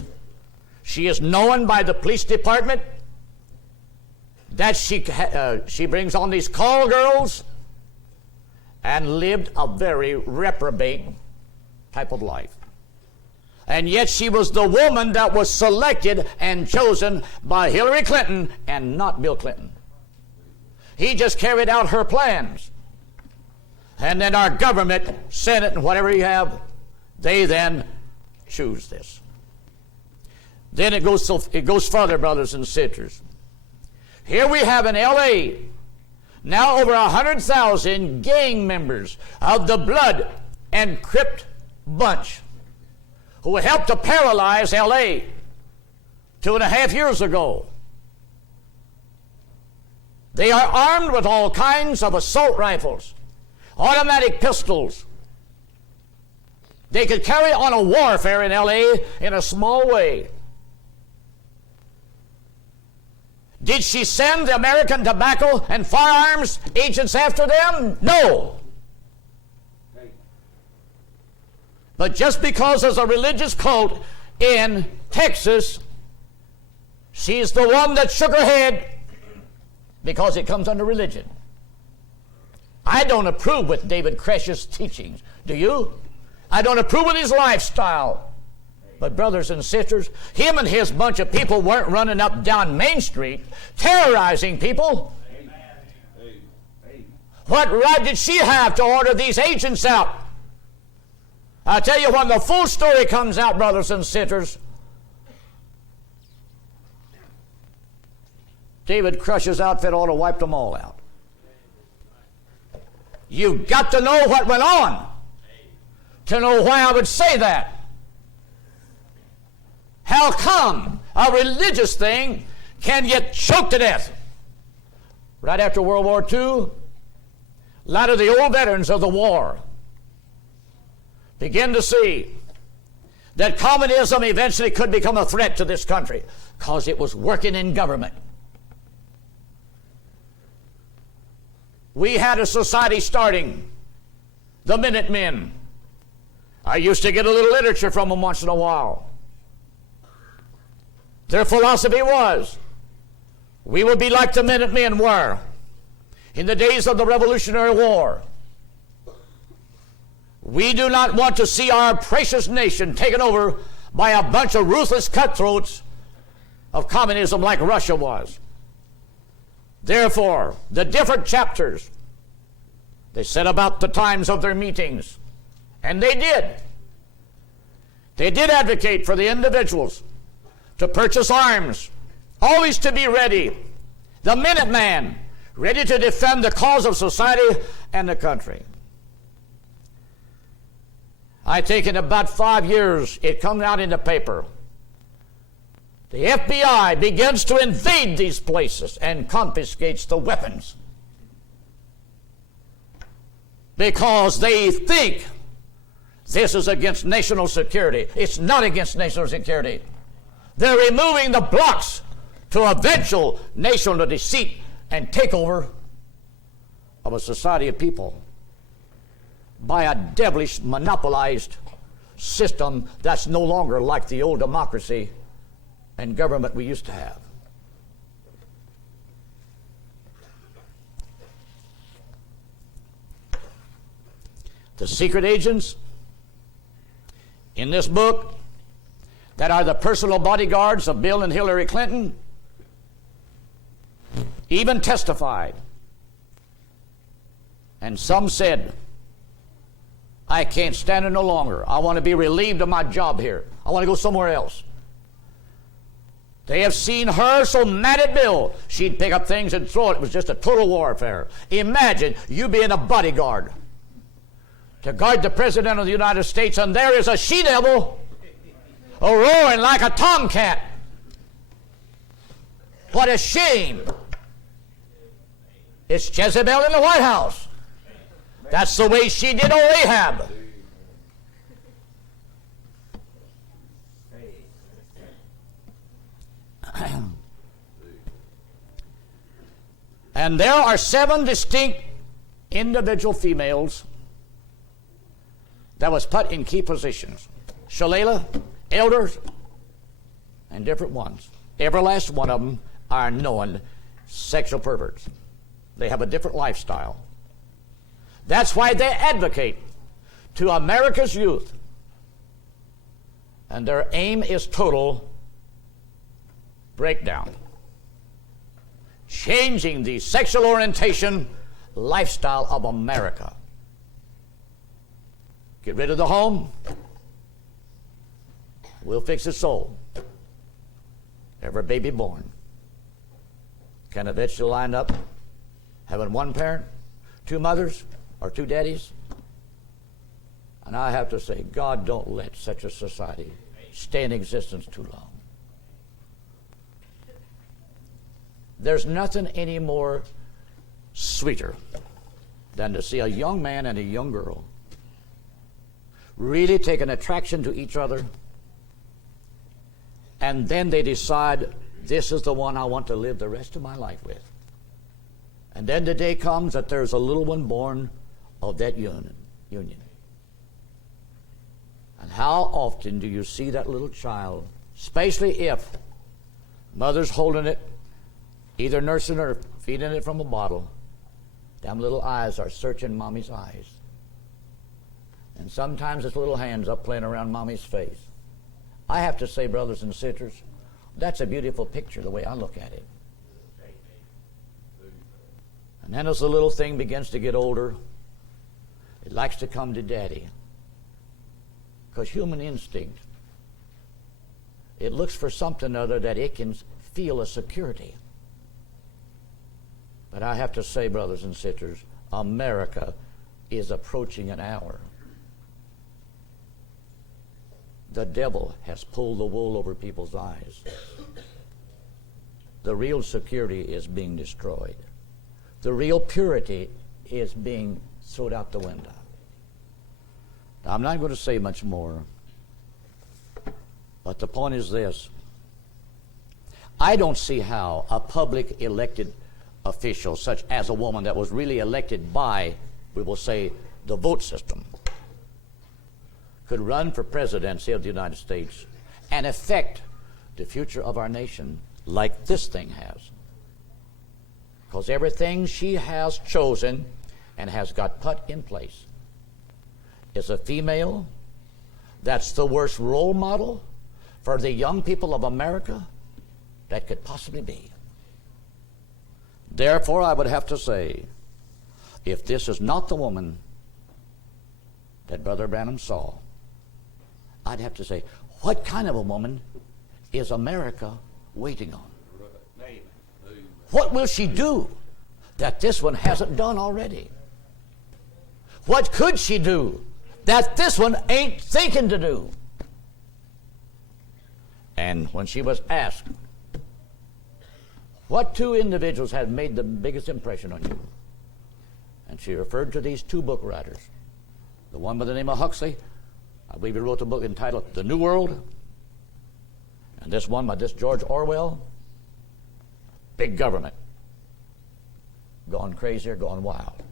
She is known by the police department that she brings on these call girls and lived a very reprobate type of life. And yet she was the woman that was selected and chosen by Hillary Clinton and not Bill Clinton. He just carried out her plans. And then our government, Senate, and whatever you have, they then choose this. Then it goes further, brothers and sisters. Here we have in L.A. now over 100,000 gang members of the Blood and Crip bunch who helped to paralyze L.A. 2.5 years ago. They are armed with all kinds of assault rifles, automatic pistols. They could carry on a warfare in L.A. in a small way. Did she send the American Tobacco and Firearms agents after them? No. But just because there's a religious cult in Texas, she's the one that shook her head because it comes under religion. I don't approve with David Koреш's teachings. Do you? I don't approve with his lifestyle. But brothers and sisters, him and his bunch of people weren't running up down Main Street terrorizing people. Amen. What right did she have to order these agents out? I tell you, when the full story comes out, brothers and sisters, David Koреш's outfit ought to wipe them all out. You've got to know what went on to know why I would say that. How come a religious thing can get choked to death? Right after World War II, a lot of the old veterans of the war begin to see that communism eventually could become a threat to this country because it was working in government. We had a society starting, the Minutemen. I used to get a little literature from them once in a while. Their philosophy was, we would be like the Minutemen were in the days of the Revolutionary War. We do not want to see our precious nation taken over by a bunch of ruthless cutthroats of communism like Russia was. Therefore, the different chapters, they set about the times of their meetings, and they did. They did advocate for the individuals to purchase arms, always to be ready. The Minuteman, ready to defend the cause of society and the country. I think in about 5 years, it comes out in the paper. The FBI begins to invade these places and confiscates the weapons because they think this is against national security. It's not against national security. They're removing the blocks to eventual national deceit and takeover of a society of people by a devilish monopolized system that's no longer like the old democracy and government we used to have. The secret agents in this book that are the personal bodyguards of Bill and Hillary Clinton even testified. And some said, I can't stand it no longer. I want to be relieved of my job here. I want to go somewhere else. They have seen her so mad at Bill, she'd pick up things and throw it. It was just a total warfare. Imagine you being a bodyguard to guard the President of the United States, and there is a she-devil roaring like a tomcat. What a shame. It's Jezebel in the White House. That's the way she did old Ahab. And there are 7 distinct individual females that was put in key positions. Shalala, elders, and different ones. Every last one of them are known sexual perverts. They have a different lifestyle. That's why they advocate to America's youth. And their aim is total breakdown. Changing the sexual orientation lifestyle of America. Get rid of the home. We'll fix the soul. Every baby born can eventually line up having one parent, 2 mothers, or 2 daddies. And I have to say, God, don't let such a society stay in existence too long. There's nothing any more sweeter than to see a young man and a young girl really take an attraction to each other, and then they decide, this is the one I want to live the rest of my life with. And then the day comes that there's a little one born of that union. And how often do you see that little child, especially if mother's holding it, either nursing or feeding it from a bottle, them little eyes are searching mommy's eyes. And sometimes it's little hands up playing around mommy's face. I have to say, brothers and sisters, that's a beautiful picture the way I look at it. And then as the little thing begins to get older, it likes to come to daddy. Because human instinct, it looks for something other that it can feel a security. But I have to say, brothers and sisters, America is approaching an hour. The devil has pulled the wool over people's eyes. The real security is being destroyed. The real purity is being thrown out the window. Now, I'm not going to say much more, but the point is this. I don't see how a public elected official, such as a woman that was really elected by, we will say, the vote system, could run for presidency of the United States and affect the future of our nation like this thing has. Because everything she has chosen and has got put in place is a female that's the worst role model for the young people of America that could possibly be. Therefore, I would have to say, if this is not the woman that Brother Branham saw, I'd have to say, what kind of a woman is America waiting on? What will she do that this one hasn't done already? What could she do that this one ain't thinking to do? And when she was asked, what 2 individuals have made the biggest impression on you? And she referred to these 2 book writers. The one by the name of Huxley, I believe he wrote a book entitled The New World. And this one by this George Orwell. Big government. Gone crazy or gone wild.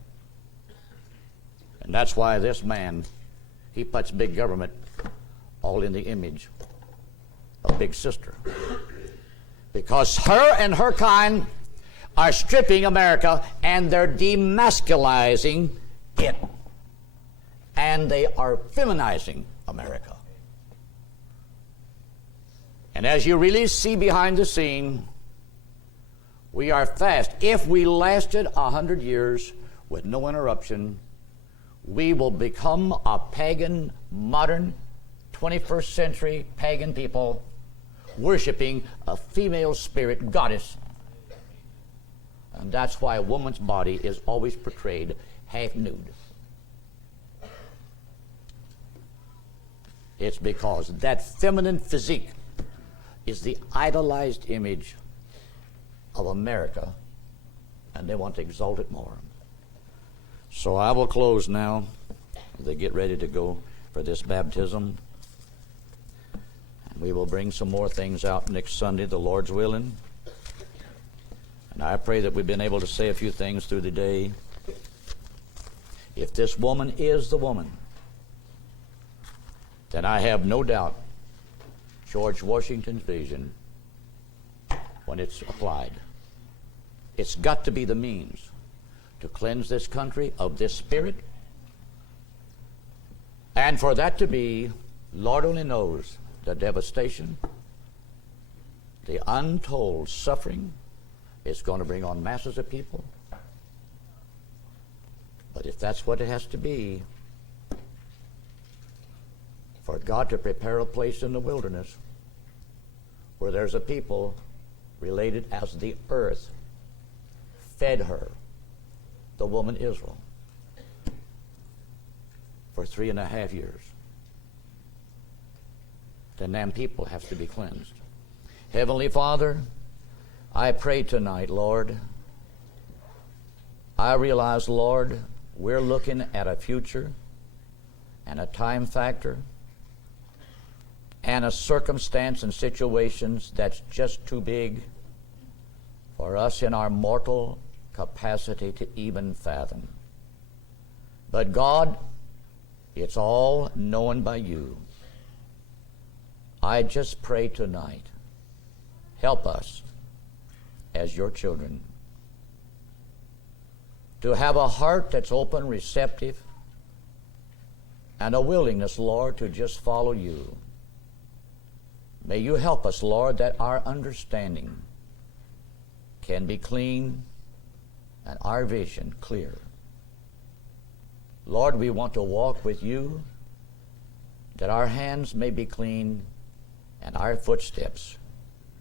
And that's why this man, he puts big government all in the image of Big Sister. Because her and her kind are stripping America and they're demasculizing it. And they are feminizing America. And as you really see behind the scene, we are fast. If we lasted 100 years with no interruption, we will become a pagan, modern, 21st century pagan people worshiping a female spirit goddess. And that's why a woman's body is always portrayed half nude. It's because that feminine physique is the idolized image of America, and they want to exalt it more. So I will close now as they get ready to go for this baptism. And we will bring some more things out next Sunday, the Lord's willing. And I pray that we've been able to say a few things through the day. If this woman is the woman, then I have no doubt George Washington's vision, when it's applied, it's got to be the means to cleanse this country of this spirit. And for that to be, Lord only knows the devastation, the untold suffering it's going to bring on masses of people. But if that's what it has to be, for God to prepare a place in the wilderness where there's a people related as the earth fed her, the woman Israel, for 3.5 years, then them people have to be cleansed. Heavenly Father, I pray tonight, Lord, I realize, Lord, we're looking at a future and a time factor and a circumstance and situations that's just too big for us in our mortal capacity to even fathom. But God, it's all known by you. I just pray tonight, help us as your children to have a heart that's open, receptive, and a willingness, Lord, to just follow you. May you help us, Lord, that our understanding can be clean and our vision clear. Lord, we want to walk with you, that our hands may be clean and our footsteps,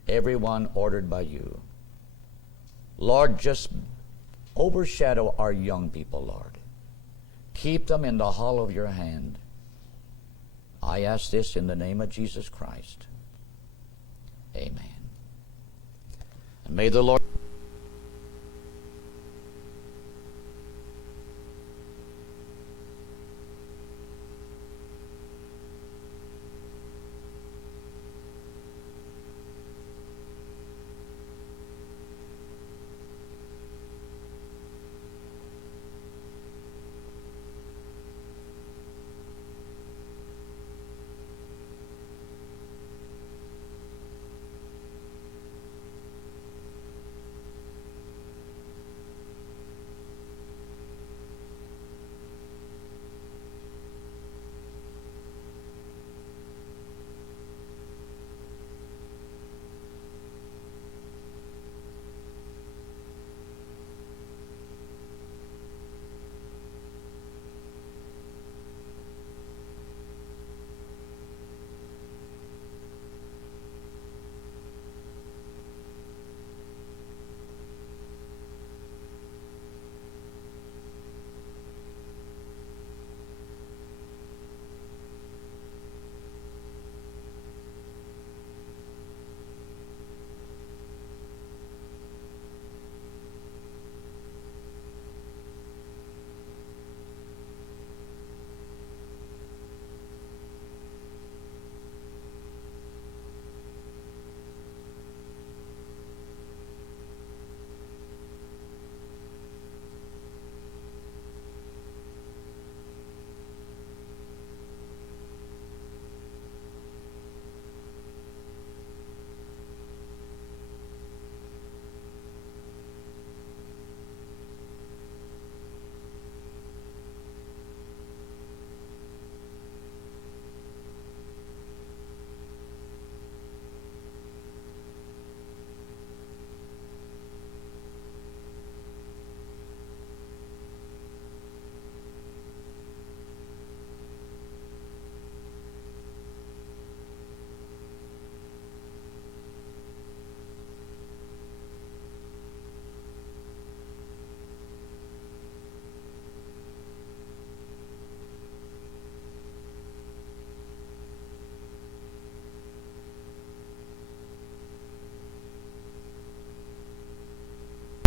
every one ordered by you. Lord, just overshadow our young people, Lord. Keep them in the hollow of your hand. I ask this in the name of Jesus Christ. Amen. And may the Lord